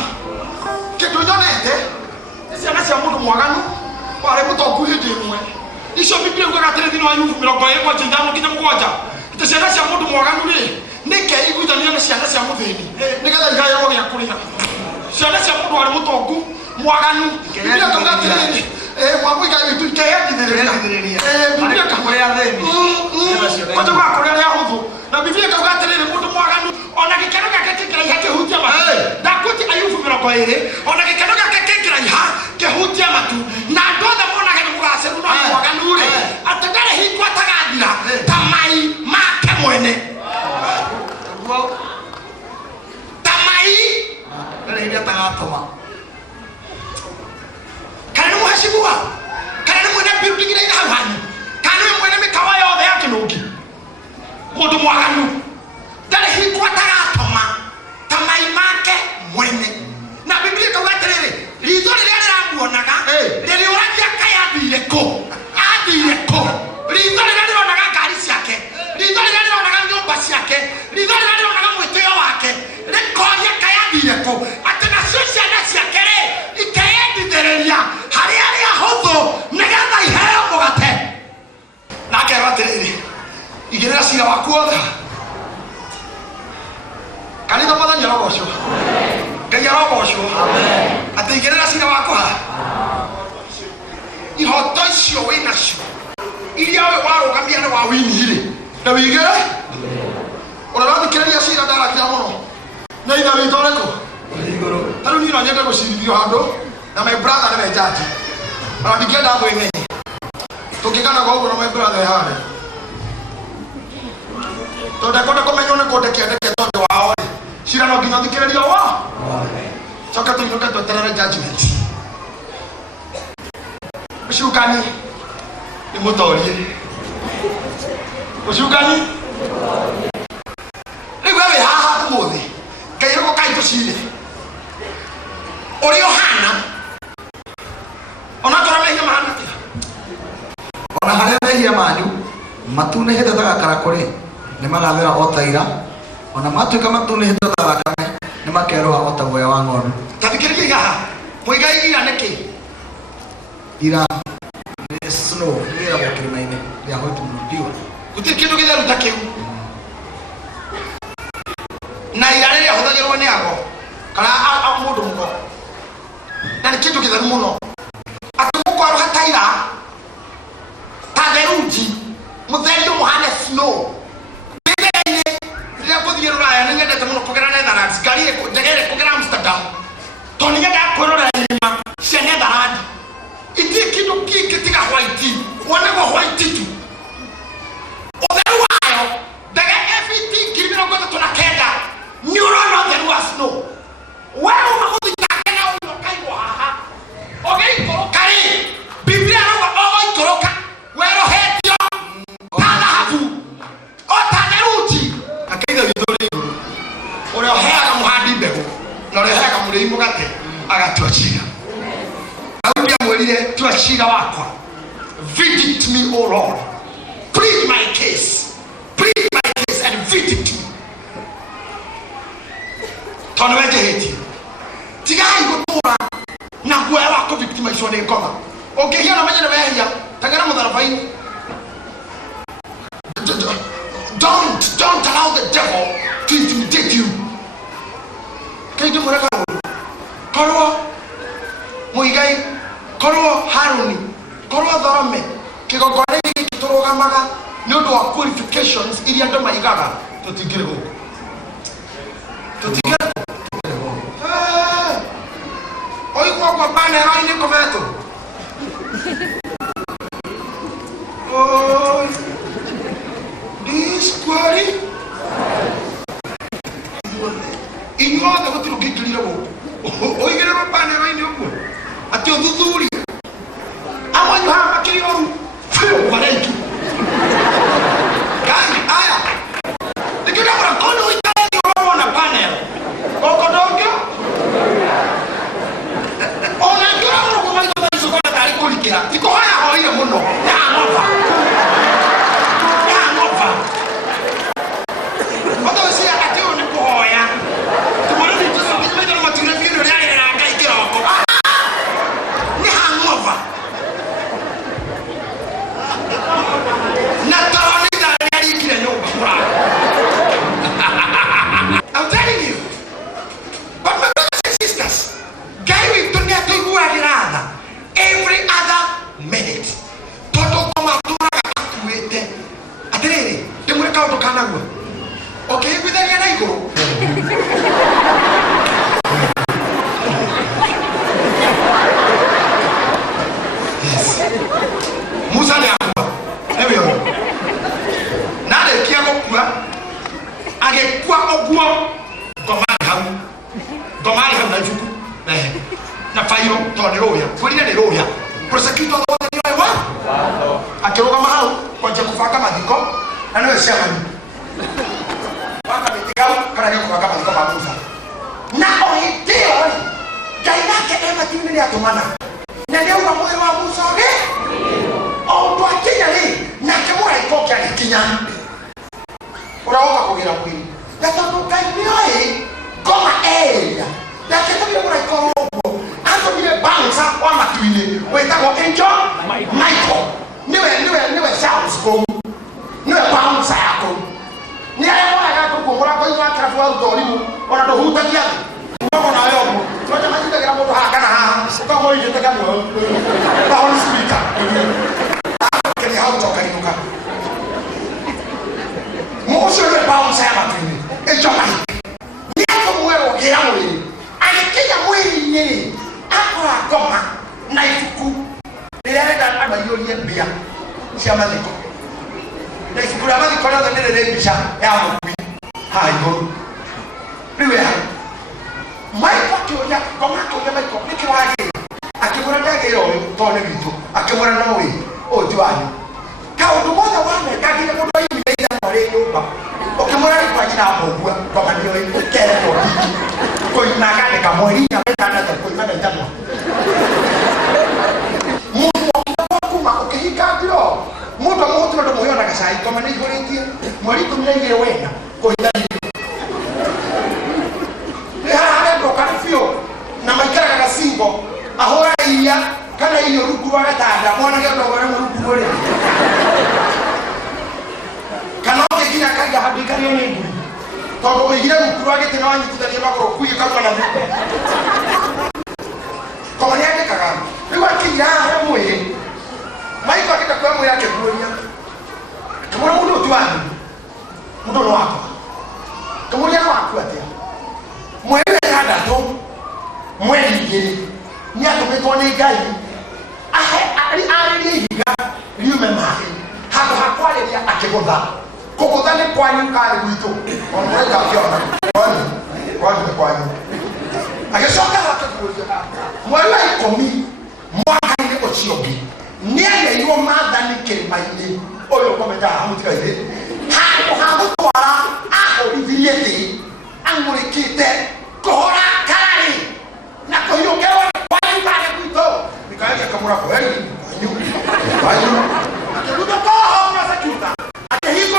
Kitu nyonete. Ciana cia mundu mwaganu. Wale mutongu hindi imwe. Icio Biblia nguga atiri thini wa Ayubu 1:5 kinya 7. Ite ciana cia mundu mwaganu ri. Nike igwithania na ciana cia muthini. Nigetha igairwo gya kuria. Ciana cia mundu wale mutongu mwaganu. Biblia nguga atiri mwamuiga witu ikeyendithiriria Biblia kakuria theni kwaje kwa kuria ria huthu na Biblia kauga atiriri mundu mwaganu ona gikeno gake kikiraiha kihutia matu ndakuti Ayubu 2:2 ona gikeno gake kikiraiha kihutia matu na andu othe monaga ni mugaciru no mwaganu ri atendere hingwa tagathira tamai make mwene tamai ndare ndia tagatoma kana muheshimiwa kana mwene building ile hawani kana mwene mikawa yothe yake nuki mundu mwaganu ndare hingwa tagatoma tamai make mwene na Biblia kauga atiriri ritho riria riramuonaga riri uragia kaya athire ku ritho riria rironaga ngari ciake ritho riria rironaga nyumba ciake ritho riria rironaga mwitio wake rikoria kaya athire ku ati nacio ciana ciake ri ikeyendithiriria haria ria huthu nigetha iheo mugate nake atiriri igirira cira waku othe kanitha mwathani arogocwo Ngai arogocwo ati igirira cira waku ha ihoto icio winacio iria we warugamia ni wa wini ri na wigire urathikiriria cira ndarakira muno na itha witoreko taru ni no nyende gucirithio handu na my brother ni mejaji ona ndikienda ngwimenye tungigana kwa uguo na my brother hane tonde konde kumenywo ni kunde kiendeke tonde wao cira no nginya thikiririo wa coka tuinuke tweterere judgment ucukani ni mutorie ucukani riu we haha umuthi Ngai roko kai tucire urio hana ona tora mehia mahana tia ona haria mehia manyu matunihite ta karakuri ni magathira otaira ona matuika matunihite ta thakame ni makerwa ota guoya wa ng'ondu tathikiriria haha muigai ira niki ira ni snow ira gukirima-ini ria hoitu muno gutiri kindu githeru ta kiu na ira riria huthagirwo ni ago kana mundu muko na ni kindu githeru muno ati mukwaro hataira ta theruji mutherio muhane snow nigeraine riria kuthie ruraya ni nyendete muno kugera Netherlands ngari ndegere kugera Amsterdam to ni nyenda kwirora nyuma cia Netherlands iti kindu kiki tiga white wanago white tu otheru wayo ndege everything kiribiro gothe tunakenda neuron otheru wa snow wewe unakuthikanga na unokaigwo haha ogeikorokai Biblia roga ogoikoroka werohetio tanahabu otaneruji akaitha withuri iguru uria uheaga muhandi mbegu na uria uheaga murei mugate agatua cira Daudi amwirire tua cira wakwa visit me O Lord plead my case and visit me tono wejehetie tigai gutura na guoya wako victimizwo ni ngoma ukihia na manyene wehia tagara mutharabaini don't allow the devil to intimidate you kaidi mureka korwo muigai korwo Haruni korwo Thorome kigongona giki turugamaga ni undu wa qualifications iria andu maigaga tutingire guku oigwo kwa banero ini kometo this query inyuothe gutiru ngingirire guku Okay, with any and I go. Yes. Musa de Aqua. There we go. Now the Kiago, I get Qua Ogua, Gomari have Najuku, Nafayo, Tonioya, putting the Roya, prosecutor of the Iowa. I told him how, what you fuck up at the cop, and I said, now he did. Jainake ema timini ya tumana. Na leo wa moyo wa Musa ge. O ndo akinya hii na kemura ikokia ikinya. Uraoka kugira kwini. Dato kaimio hii goma area. Dato kemura ikorobo. Anto bile bounce kwa matwini. Wetako enjoy Michael. Niwe sounds kom. Niwe bounce yako. Ni ale mwana yako kumura kwa hiyo akrafu wa utorimu. Ona ndo hutakia. Mama na yoko. Tuacha majida kila mtu hakana haa. Kama hiyo ndio kama Paul speaker. Kani hautoka inuka. Mosho ile Paul sema tuni. Ejo mai. Ni hapo mwero kila mwili. Alikija mwili nyinyi. Akora goma na ifuku. Nilenda aba yoli mbia. Shama niko. Na ifuku la mali kola ndio ndio bisha. Ya mwi. Hayo. Niwe hapo. Michael Kuhoya, Michael Kuhoya, Michael, niki wage. Akimura ndage yo, tone bitu. Akimura nawe, o juani. Ka odumoza wane, kagile mudo yi ile mare yoba. Okimura ni kwa jina hapo bua, kwa mandio yi kere to biki. Ko inaga de kamori ya meta na ko imada ndamo. Mudo kuma okihika dio. Mudo ndo moyo na kasai, kwa mani goretie. Mori kumnenge wena, ko ndani. Na maikara kaka singo ahora iya kana iyo ruku wagatanda mwana gendo gore mu ruku gore kana okinya kaga habikari ni nguri to ko igira ruku wagete na wanyi tutani bakoro kuyi kama na ruku ko ni ake kaka ni wakija ya moye maiko akita kwa moye yake kuonya kama mudo tuani mudo wako kama yako akwate mwewe kada to mweli yeri ni atomeko ni gai ari higa liume mahi hapo hakwale ya akegotha kogotha ni kwanyu kale gwito onweka kiona kwani ageshoka hata kuja mweli ikomi mwaka ni ochiogi ni ale yo madha ni kemaini oyo kometa hamutika ile hapo twara aho liviete angurikite kohora kali na kwa hiyo kewa kwa hiyo pale kuito nikaanza kamera kwa hiyo akarudia kwa hapo na sakuta akahiko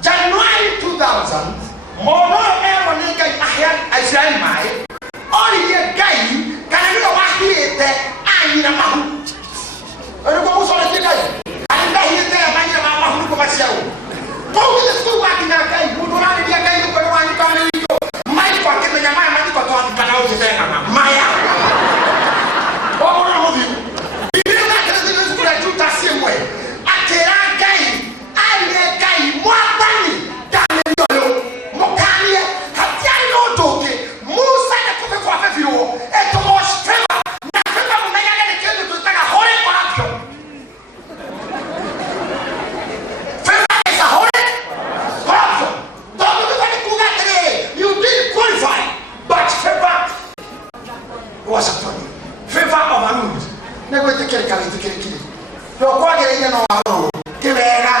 January 2000 mono ewa nika ahya Israel mai oli ye gai kana ndio wahiete anyina mahu alikuwa musole gai anda hiete amanya mahu kwa masiao kwa hiyo siku wakina gai mudorani dia gai kwa wani kama hiyo mai kwa Kumenya mai maji kwa toa kana uzi tena maya ona hobi ile na kazi ndio kula tuta simwe akera gai ale gai mwatani dane ndio mokani hatia ndoke Musa na kufe kwa fefiro eto moshema na kama Kumenya ile kitu tutaka hore kwa hapo fema is a hore hapo don't do that kugatele you did qualify but favor was a problem favor of a rule never take care kile no kwa gere no aro kibera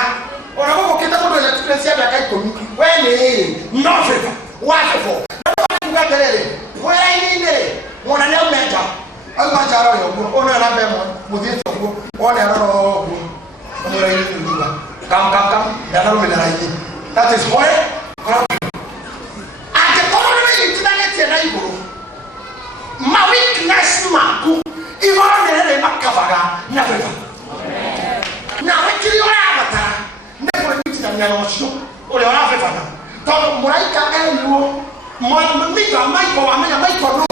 ona ko kita ko ya tupresia ya kai komi wele no favor what for no kugatele wele ninde mona leo meta alma jaro yo ona na be mo mudie to ona ro go ona ro ni ndiba kam ya na ro mena rai that is why ate kono na internet ya na iboro ma weakness maku iwara nere makavaga na favor na wikiri ora abata ne ko niti na nyalo sho ole ora favor to muraika elu mo mika maiko amenya maiko no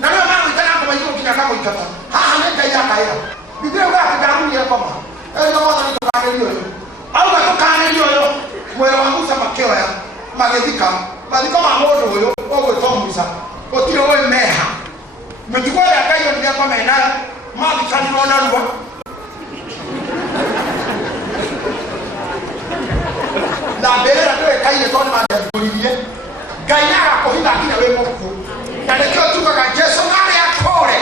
na leo mama itaka kwa hiyo kina kama ikata ha ne kaya kaya biblia ga kagamu ya kama ndio mwana ni tukane hiyo au ba tukane hiyo mwele wa Musa makeo ya magethika mathiko ma mundu uyu ogwitwo Musa gutire we meha mitugo ya Ngai ni yakwa mena mathikanirwo na ruo na mbere ndwe kaire toni mathikuririe Ngai agakuhitha nginya wi muku na nikio tukaga Jesu nari akore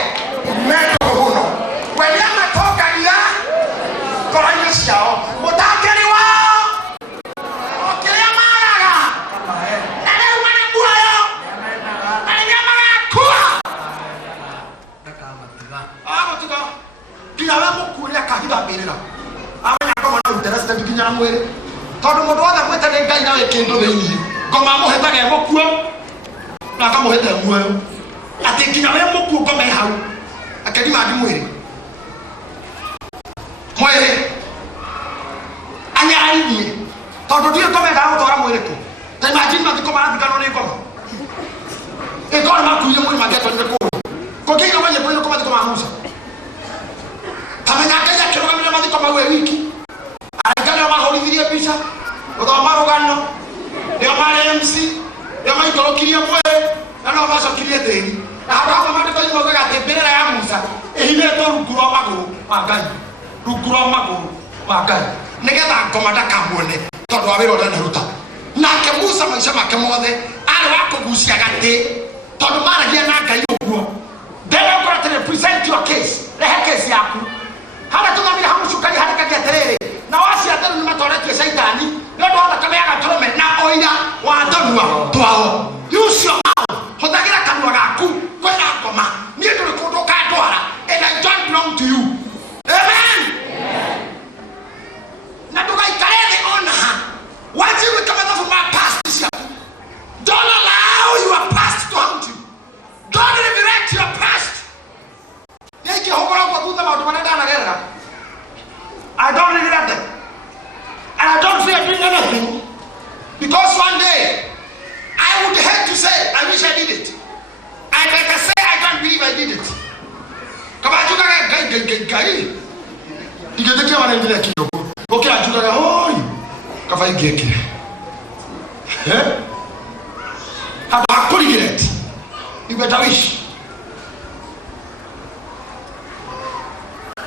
meto huno wenia matokagia koraini ciao mutakeri wao okiria maraga na riu mane muoyo na riria magakua agutiga nginya we muku ria kahitha mbirira amenya ngoma na interested nginya na mwiri tondu mundu wothe mwite ni Ngai nawe kindu thiini ngoma muhetage mukuo na kamuhete muoyo ati nginya we mukuo ngoma hau akadima ndi mwiri anyarinie tondu ndio ngoma ndagutwara mwiri ku ta imagine mathiko marathikano ni ngoma ikora makuire mwiri magetwa ni ku kokiga manye mwiri ku mathiko ma Musa tamenya Ngai akirugamia mathiko mau wiki arigana mahorithirie bica uthoma rugano ndio mare MC ndio maitorokirie mwiri na no macokirie tiri na hapo maandiko yugaga ati mbirira ya Musa ihimetwo rungu rwa maguru ma Ngai rungu rwa maguru ma Ngai nigetha ngoma ndakamuone tondu wa wira uria ndaruta nake Musa maica make mothe ari wa kugucia gati tondu maragia na Ngai uguo ndewe ukora tene present your case rehe case yaku hana tunamira hamucukari harika geterere na wasi atenu ni matoretwe shaitani ndio wana kama yaga turume na oira wa ndonwa twao use your mouth hothagira kanwa gaku kwena ngoma ni ndu kundu kandwara and I don't belong to you amen na tukaikarele ona waje kama the from my past don't allow your past to haunt you don't resurrect your past yake hokora kwa tuta ma tumana dana gera I don't regret them and I don't fear doing anything because one day I would hate to say I wish I did it I can say I can't believe I did it kama ajuka gai igedeke wanaendelea kidogo okay ajuka hoi kafa igeke hapa regret you better wish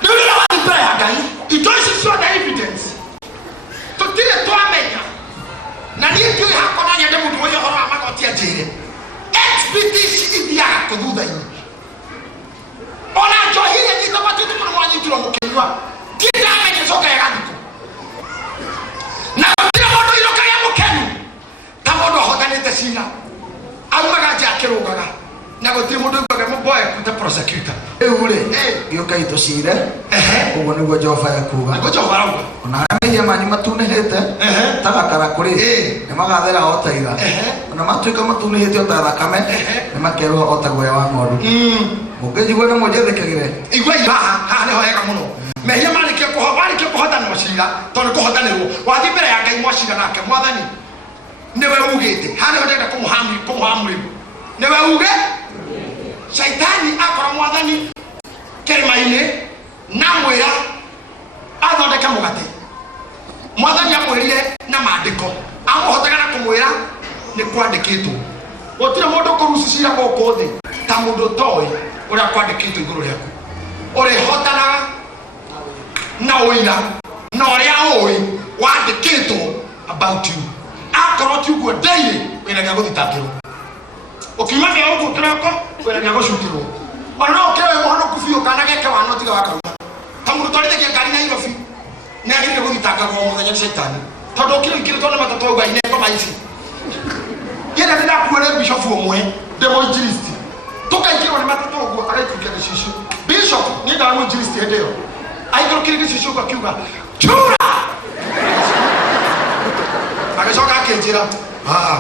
do you know what the prayer guy it doesn't show the evidence to tire to amenya na ni ndio hako na nyande mtu mmoja horo amagotia jere expedition idia kududa hii ona johile ni kama tutu kwa mwanyi tulo mkenywa kila amenya soka ya radiko na kila modo ilo kaya mkenyu tamodo hodanete sina amagaje akirugaga na gutire mundu ngwaga muboye kuta prosecutor ule iyo kaito sire ugo niguo Jehova yakuga niguo Jehova rauga ona amenya manyu matunehete tagakara kuri ni magathera otaira ona matuika matunehete otathakame ni makerwo otagwe wa ng'ondu mungejigwa na mujethekagire igwa ha ni hoyega muno mehia marike kuhota no cira tondu kuhotanirwo wathi mbere ya Ngai mwacira nake mwathani niwe ugite hani ndenda kumuhamri niwe uge shaitani akora mwathani kerimaine na mwira athondeke mugate mwathani amwirire na maandiko amuhotaga na kumwira ni kwandikitwo gutire mundu kurucicira goko thi ta mundu toy uria kwandikitwo iguru riaku uri hotana na uira na uria oi wandikitwo about you akoro tugo daily wina gago thitakiro okimanya huko kirako wina gago shukiro ona okewe muhono kufio kana geke wano tiga wakaruga tamundu twarite ke ngari na Nairobi na agire guthitanga go muthenya shaitani tondu okire tona matatu gwa ine ngoma ici yenda ndida kuore bishop omwe demo injilist tukaikirwo ni matatu go agaitukia gishisho bishop ni ndamu injilist endeo aigiro kire gishisho kwa kiuga chura akacoka akenjira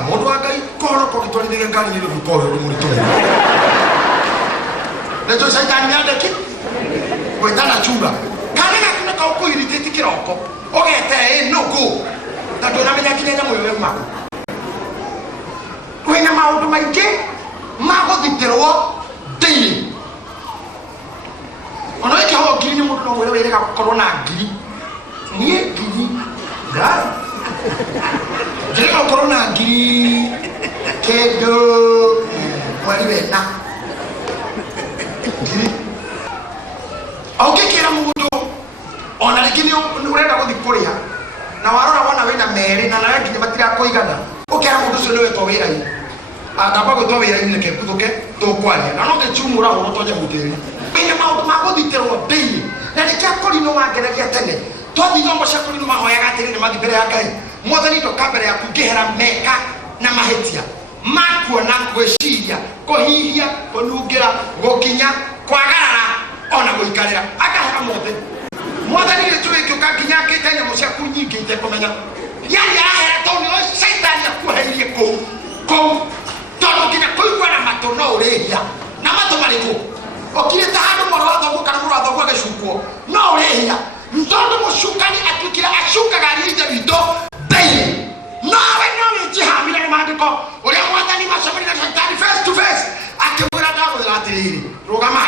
mundu wa Ngai koro ko gitwarithia ngari ni ruko ru muri tumu nejo shaitani ndeki wetana chura kana kuna ka uko irite kiroko ogete no go tatu na menya kinenya moyo wema wena maundu maingi magothiterwo daily ona iki ho ngiri ni mundu no mwire wire gakorwo na ngiri ni ngiri da Jere ko corona ngiri kendo mwali wena. Ngiri. Kira mundu ona rikini urenda guthikuria na warora wana wina meri na nawe nginya matira kuigana ukira mundu ucio niwe to wira yi atamba gutwa wira yi neke kuthuke tukwaria na no ngechumura ho toje mutiri binge maundu maguthiterwo daily na nikia korino wangeregia tene twathi thombo cia korino mahoyaga atiri ni mathi mbere ya Ngai mwathani to kambere ya kungihera meka na mahetia makuona gwiciria kuhihia kunungira gukinya kwagarara ona guikarira akaha mothe mwathani ni tuwe kyo kakinya kitanya mucia kunyingi ite komenya yani arahera toni o shaitani akuheirie ko tono kinya kuigwa na matono urehia na mato mariko okire ta handu morotho gukana morotho gwa gicukwo no urehia ntondo mucukani atukira ashukaga rije bito dai nawe no jihamira ni mandiko uri mwathani macamani na shaitani face to face akimwira ndago atiriri rugama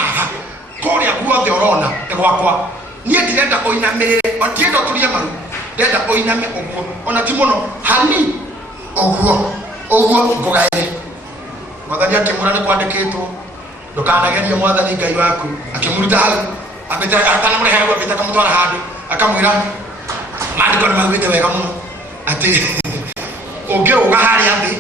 koria guothe orona gwakwa nie ndirenda oinamirire ontiendo turie maru ndenda oiname oguo ona ti muno hani oguo ngogaire mwathani akimura ni kwandikitwo ndukanageria mwathani Ngai waku akimuruta hau ameta atana mure hagu ameta kamutwara handu akamwira mandiko ni magwite wega muno ati oge uga hari athi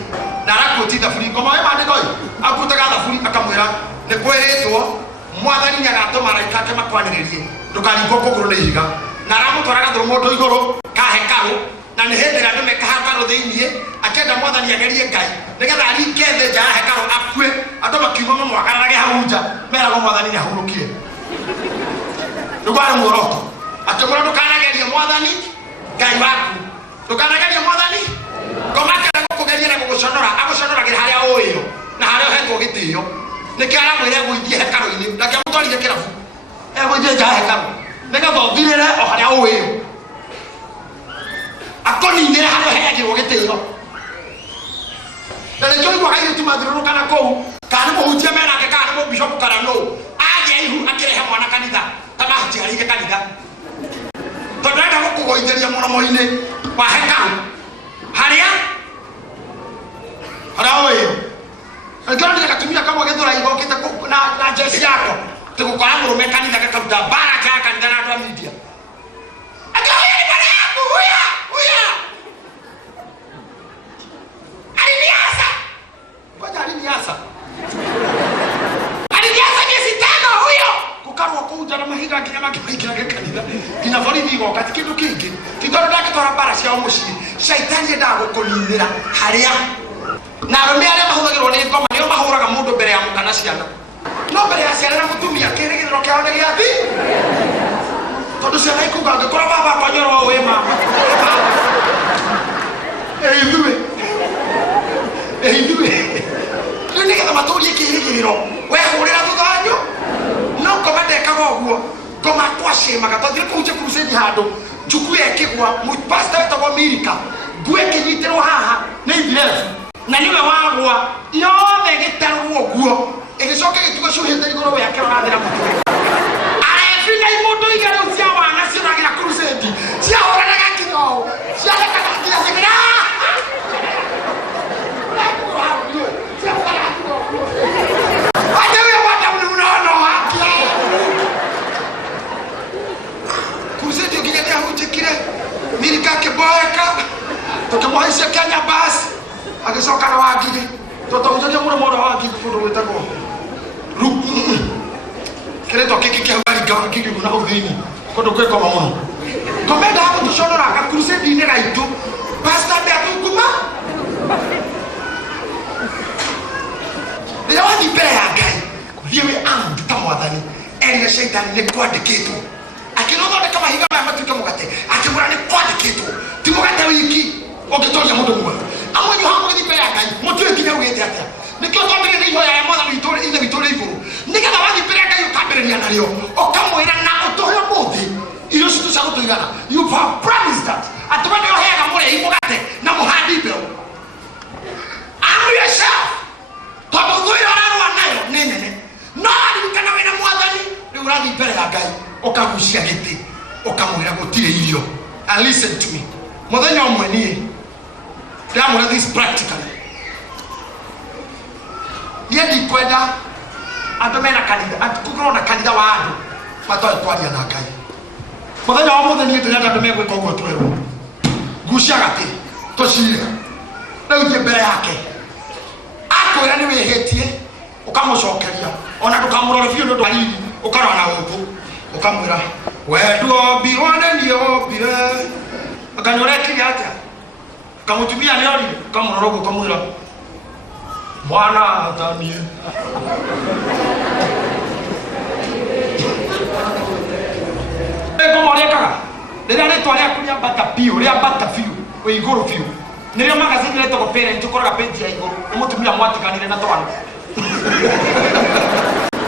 na rakutinda furi ngoma we mandiko akutaga thafuri akamwira ni kweritwo mwathani nyagatuma raika ake makwaniririe ndukaringwo kuguru ni higa na ramutwaraga thuru mundu iguru ka hekalu na ni hindi andu mekahakaru thiinie akenda mwathani agerie Ngai nigetha aringe thi nja ya hekalu akue andu makiuma mamwakararage hau nja meragwo mwathani ni ahurukire ndugwari muoroto akimura ndukanagerie mwathani Ngai waku ndukanagerie mwathani ngomakera gukugeria na guguconora aguconoragira haria uyo na haria uhetwo gitio nikiara mwire guithie hekalu-ini ndake mutwarire kirabu guithie nja hekalu nigetha uthirire o haria uyo akoninire haria heagirwo gitio na nikio igwa haire tumathirurukana kou kana muhunjia menake kana mubishopu kana no agia ihu akirehe mwana kanitha tamahti harike kanitha tondenda gukugoitheria muromo-ini wa hekalu haria uyo Ndio ndio katumia kama gethura igokite na jeshi yako tukukora murume kanitha gakaruta bara kya kanitha na andũ a media akaoya ni bara yangu huya aliniasa miezi 5 huyo kukarwa kuja na mahiga kinyama kimaikira kanitha kinavori vigo kati kindu kingi titoro ndakitwara bara cia mucii shaitani ndago kuninira haria na arume aria mahuthagirwo ni ngoma nio mahuraga mundu mbere ya mukana ciana no mbere ya ciana na mutumia kirigiriro kiao ni giathi tondu ciana ikuga ngikora baba kwanyorwo we mama ithuĩ rĩu nĩgetha matũrie kĩrĩgĩrĩro wehũrĩra thuthanyu no ngoma ndekaga ũguo ngoma twacĩmaga twathire kũhunjia crusade handũ njuku ekĩgwa pastor wetagwo Mirika nguo ĩkĩnyitĩrwo haha nĩ ithirebu na niwe wagwa yothe gĩtarwo ũguo ĩgĩcoka gĩtugo cuhĩte igũrũ wake ũrathĩra mũtwe arefina imũndũ igerũ cia wana cioragĩra crusade ciahũranaga kinyoo ciarekaga ciathĩgĩra crusade ũkinyete ahunjĩkire Mirika akĩmboeka tũkĩmũhaicia Kenya basi agĩcoka na Wangigĩ tũtahunjagia mũrĩmo ũrĩa wa Wangigĩ kũndũ gwĩtagwo kĩrĩtwo kĩngĩ kĩhũgaringa Wangigĩ na hau thĩinĩ kũndũ gwĩkoma mũno ngomenda gũtũconoraga crusade-inĩ gaitũ pastor ndĩathunguma rĩrĩa wathiĩ mbere ya Ngai thiĩ wĩ armed ta mwathani eria shaitani nĩ kwandĩkĩtwo akĩnothondeka mahiga maya matuĩke mũgate akĩmwĩra nĩ kwandĩkĩtwo ti mũgate wiki ũngĩtoria mũndũ muoyo amwenyu ha mũgĩthiĩ mbere ya Ngai mũtiũĩ nginya ugĩte atĩa nĩkĩo twambĩrĩria ihoya ya mwathani witũ ithe witũ rĩ igũrũ nĩgetha wathiĩ mbere ya Ngai ũkambĩrĩria narĩo ũkamwĩra na ũtũhe mũthĩ irio citũ cia gũtũigana you have promised that atĩ we nĩ ũheaga mũrĩi mũgate na mũhandi mbeũ arm yourself tondũ thũire ũrarũa nayo nĩ nene no ririkana wĩna mwathani rĩu ũrathiĩ mbere ya Ngai ũkagucia gĩtĩ ũkamwĩra gũtirĩ irio and listen to me muthenya umwe ni ndamura this practically yedi kwenda andu mena kanitha atukugrona kanitha wa andu matoe kwaria na Ngai muthenya wa muthenya ndĩrenda andu megwĩka ũguo tweru gucia gati tocira rĩu thiĩ mbere yake akwĩra nĩ wĩhĩtie ũkamũcokeria ona ndũkamũrora biũ nĩ ũndũ wa riri ũkarora na ũthũ ũkamwĩra wendwo mbirwo nĩ niĩ ũmbire anga nĩ ũrekire atĩa kamutumia nĩ orire ũkamũrora ũguo ũkamwĩra mwana atanie ngomorekaga rĩrĩa rĩtwa rĩaku rĩambata biũ wĩ igũrũ biũ nĩrĩo magazine rĩtagwo parent ũkoraga page ya igũrũ nĩ mũtumia mwatiganire na twana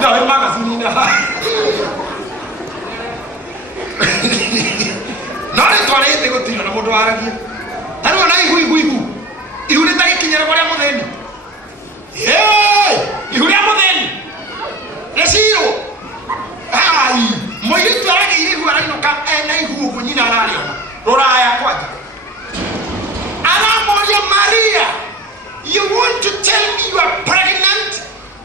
nĩ magazine-inĩ no rĩtwa rĩthĩ gũtirwo na mũndũ waragia tarĩu ona ihu rĩtagĩkinyĩra gũrĩa mũthĩni ihu rĩa mũthĩni rĩcirwo ai mũirĩtu aragĩire ihu arainũka ena ihu ũguo nyina ararĩona rũraya kwanja aramoria Maria, you want to tell me you are pregnant?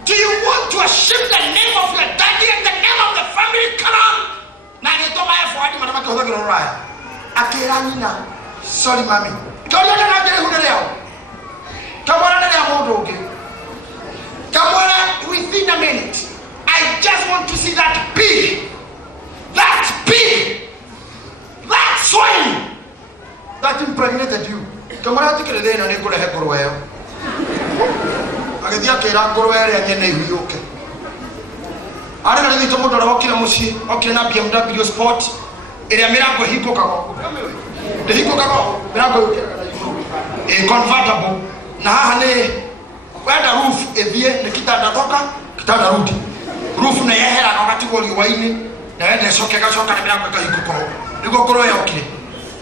Do you want to assume the name of your daddy and the name of the family? Come on! Na nitoma ya fuadi madama kihothagĩra rũraya akĩra nyina sorry mami kĩoria na njĩra ihu nĩ rĩao kamwĩra nĩ rĩa mũndũ ũngĩ kamwĩra within a minute I just want to see that pig that swine that impregnated you kamara tikire thina ni kurehe ngũrwe ĩyo agĩthia kĩra ngũrwe ĩrĩa nyene ihu yũke arĩ na rĩthito mũndũ arokire mũciĩ okire na BMW Sport ĩrĩa mĩrango ĩhingũkaga ndĩhingũkaga mĩrango yũkĩraga convertible na haha nĩ wenda roof ĩthiĩ nĩ kitanda toka kitanda rudi roof nĩ yeheraga ũgatigwo riũa-inĩ na wenda ĩcoke gacoka na mĩrango ĩkahingũka nĩguo ngũrwe yokire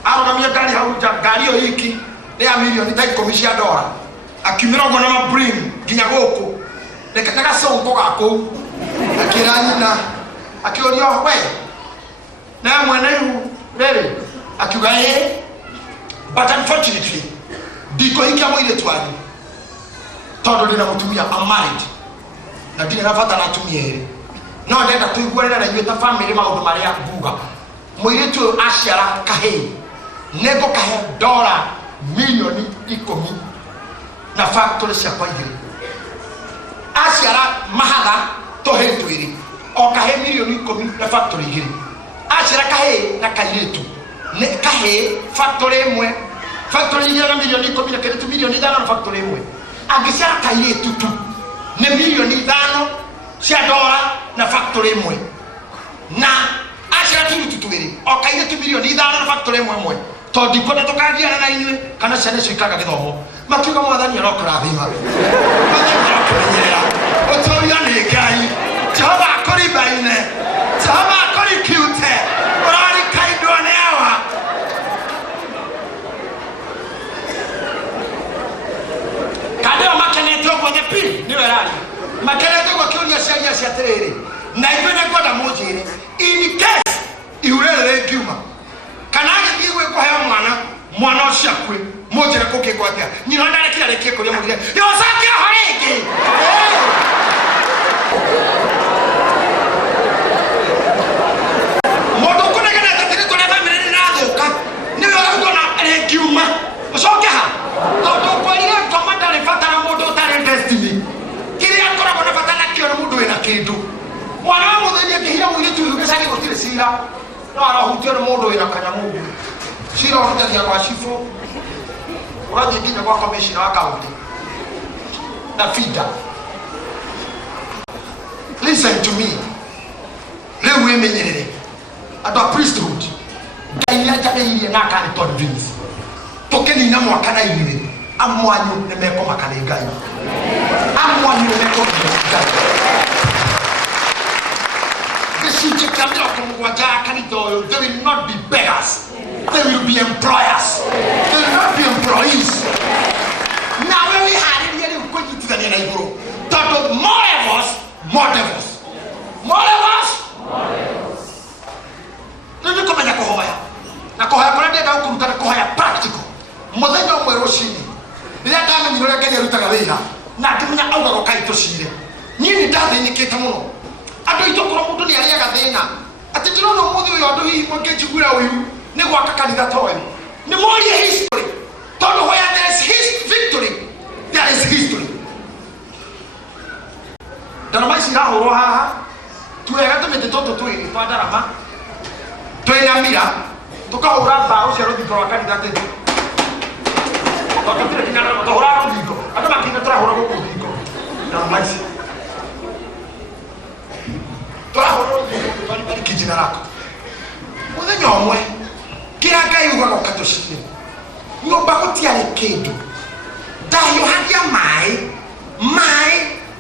arũgamia ngari hau nja ngari ĩyo iki nĩ ya milioni ta $10 cia akiumĩra ũguo na mabring nginya gũkũ nĩ gacongo gakũu akĩra nyina akĩũrio we na mwene ihu rĩrĩ akiuga but unfortunately ndikũhikia mũirĩtu wanyu tondũ ndĩna mũtumia I'm married na ndirĩ na bata na atumia erĩ no ndenda tũiguanĩre na inyuĩ ta family maũndũ marĩa nguga mũirĩtu ũyũ aciara kahĩĩ nĩngũkahe $10 milioni 10 na factory ciakwa igĩrĩ aciara mahatha tũhĩĩ twĩrĩ o kahĩĩ milioni 10 na factory igĩrĩ aciara kahĩĩ na kairĩtu kahĩĩ factory ĩmwe factory igĩrĩ na milioni 10 na kairĩtu milioni 5 na factory ĩmwe angĩciara kairĩtu tu nĩ milioni 5 cia $1 na factory ĩmwe na aciara tũirĩtu twĩrĩ o kairĩtu milioni 5 na factory ĩmwe tondũ ndikwenda tũkangiana na inyuĩ kana ciana icio ikaga gĩthomo makiuga mwathani arokũrathima ũtũria nĩ Ngai Jehova akũrimbaine Jehova akũrikiute ũrarikaindwo nĩ awa kandĩo makenete ũguo the pig nĩwe raria makenete ũguo akĩũria ciaria cia atĩrĩrĩ na inyuĩ nĩngwenda mũnjĩre in case ihu rĩrĩ rĩngiuma kana agĩthiĩ gwĩkũheo mwana ũcio akue mũnjĩre kũkĩkwo atĩa nyina ndarekire arĩkie kũria mũgire yocakĩra ho rĩngĩ mũndũ ũkũnegenete tĩrĩtwo rĩa bamĩrĩ rĩrathũka nĩwe ũrauga na rĩngiuma ũcoke ha tondũ ũkwĩrire ngoma ndarĩ bata na mũndũ ũtarĩ destiny kĩrĩa akoragwo na bata nakĩo nĩ mũndũ wĩna kĩndũ mwana wa mũthenya akĩhira mũirĩtu ũyũ gĩcagi gũtirĩ cira no arahutio nĩ mũndũ wĩna kanyamũ cira ũrutagia gwa cibũ ũrathiĩ nginya gwa commissioner wa kaunti na fida listen to me rĩu wĩmenyerere andũ a priesthood Ngai nĩanjagĩirie na akani convince tũkĩnina mwaka na igĩrĩ amwanyu nĩmekũmaka nĩ Ngai amwanyu nĩmekũmaka Ngai gĩcunjĩ kĩa 70 kanitha ũyũ they will not be beggars they will be employers they will not be employees nawe wĩharĩrie rĩu kũnyitithania na igũrũ tondũ more devils rĩu nĩ kũmenya kũhoya na kũhoya kũrĩa ndĩenda gũkũruta nĩ kũhoya practical ndamenya uria Ngai arutaga wira na ngimenya auga gokai tucire nie ni ndathinikite muno andu aitũ korwo mũndũ nĩ arĩaga thĩna atĩ ndĩrona ũmũthĩ ũyũ andũ hihi mangĩnjiguĩra ũiru nĩ gwaka kanitha toyũ nĩ morie history tondũ where there is victory there is history. Ndarama ici irahũrwo haha tuwega tũmĩtĩ tũtũ twĩrĩ twa ndarama twĩna mira tũkahũra mbaũ cia rũthingo rwa kanitha tĩtũ tondũ tũtirĩ kinya tũhũraga rũthingo andũ makinya tũrahũra gũkũ rũthingo ndarama ici tũrahũra kijina rako mũthenya ũmwe kĩrĩa Ngai ugaga ũkatũcire nyũmba gũtiarĩ kĩndũ ndahiũhagia maĩ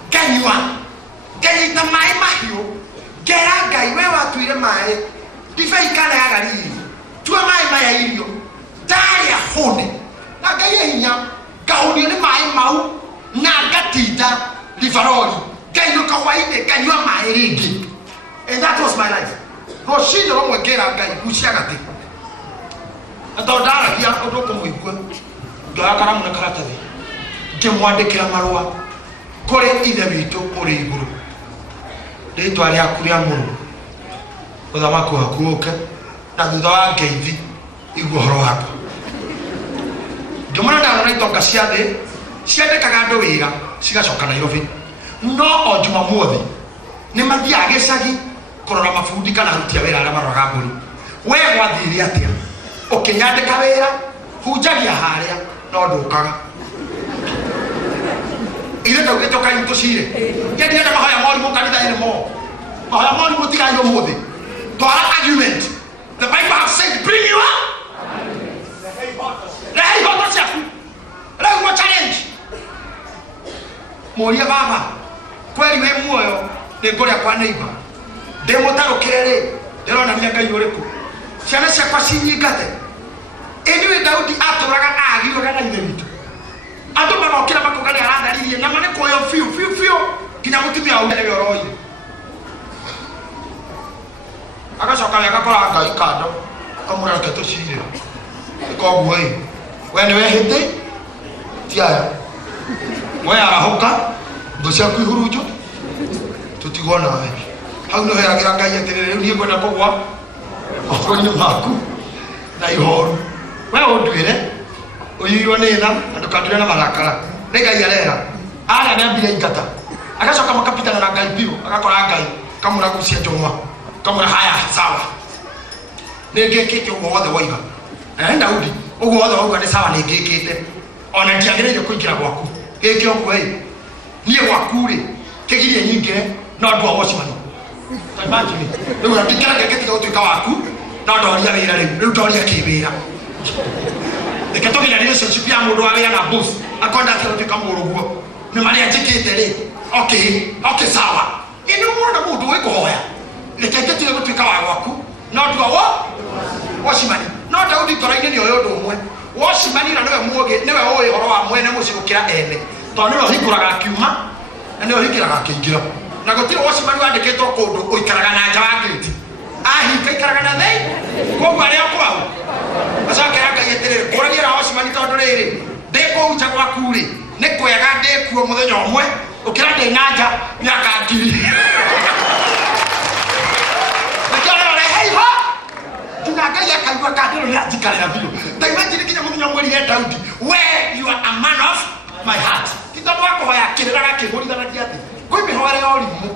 nganyua nganyita maĩ mahiũ ngera Ngai we watuire maĩ ndibei kaneaga riri tua maĩ maya irio ndarĩa hũne na Ngai hinya ngahũnio nĩ maĩ mau na ngatinda rivarori ngainũka hwainĩ nganyua maĩ rĩngĩ. And that was my life. Rũcinĩ rũmwe ngĩra Ngai gucia gatĩ na tondũ ndaragia ũndũ ũkũmũigua ngĩoya karamu na karatathi ngĩmwandĩkĩra marũa kũrĩ ithe witũ ũrĩ igũrũ rĩtwa rĩaku rĩamũrwo ũthamaki waku ũke na thutha wa ngeithi igua ũhoro wakwa. Ngĩmwĩra ndarora itonga cia thĩ ciandĩkaga andũ wĩra cigacoka Nairobi no o Jumamothi nĩ mathiaga gĩcagi kũrora mabundi kana aruti a wĩra arĩa maroraga mbũri. We gwathire atĩa ũkĩnyandĩka wĩra hunjagia harĩa no ndũkaga ile ndaugĩte ũkai tũcire ngĩenda mahoya morimũ kanitha-inĩ mo mahoya morimũ tigayo mũthĩ twara argument. The Bible have said bring you up rehe ihoto ciaku rĩu mo challenge mũria baba kweli we muoyo nĩ ngũrĩa kwa neighbor ndĩmũtarũkĩre rĩ ndĩronania Ngai ũrĩkũ ciana ciakwa cinyingate. Ĩndiũĩ Daudi atũraga agĩũraga na ithe witũ andũ magokĩra makuga nĩ aratharirie na mane kuoyo biũ kinya mũtumia au nĩwe ũroire agacoka agakora Ngai kando kamũra reke tũcire koguo ĩ we nĩ wehĩtĩ ti aya we arahũka thũ ciaku ihurunjũ tũtigwo nawe hau nĩ heragĩra Ngai atĩrĩrĩ rĩu niĩ ngwenda kũgwa moko-inĩ maku na ihoru we ũnduĩre ũyuirwo nĩ tha na ndũkanduĩre na marakara nĩ Ngai arera arĩa nĩambire ingata agacoka makapitana na Ngai biũ agakora Ngai kamũra gucia njũma kamũra haya sawa nĩ ngĩkĩte ũguo wothe waiga Daudi ũguo wothe wauga nĩ sawa nĩ ngĩkĩte ona ndiagĩrĩire kũingĩra gwaku gĩkĩ ũguo niĩ gwaku rĩ kĩgirie nyingĩre no andũ a wacimani imagine rĩu na ndikĩra ngĩkĩtiga gũtuĩka waku no ndoria wĩra rĩu ndoria kĩwĩra reke tũgĩra relationship ya mũndũ wa wĩra na boss akonda atĩ gũtuĩka mũrũguo nĩ marĩa njĩkĩte rĩ okay sawa ĩnĩ mũndũ mũndũ wĩ kũhoya reke ngĩtiga gũtuĩka wa gwaku no andũ a wacimani no Daudi ngoro-inĩ nĩ ũyũ ũndũ ũmwe wacimani na nĩwe mũũgĩ nĩwe ũĩ ũhoro wa mwene mũciĩ gũkĩra ene tondũ nĩwe ũhingũraga akiuma na nĩwe ũhingĩraga akĩingĩra na gũtirĩ wacimani wandĩkĩtwo kũndũ ũikaraga na nja wa gĩti ahinga ikaraga na thĩinĩ koguo arĩa kwao acokera Ngai atĩrĩrĩ kũragia wacimani tondũ rĩrĩ ndĩkũu nja gwaku rĩ nĩ kwega ndĩkuo mũthenya ũmwe ũkĩra ndĩ na nja mĩaka 1000 nĩkĩorereheiho nginya Ngai akaigua kandĩrũ nĩ anjikarĩra biũ ndaimagine nginya mũthenya ũmwe Daudi where you are a man of my heart ti tondũ wa kũhoya kĩrĩra gakĩgũrithanagia atĩ kwĩ mĩhoere ya ũrimũ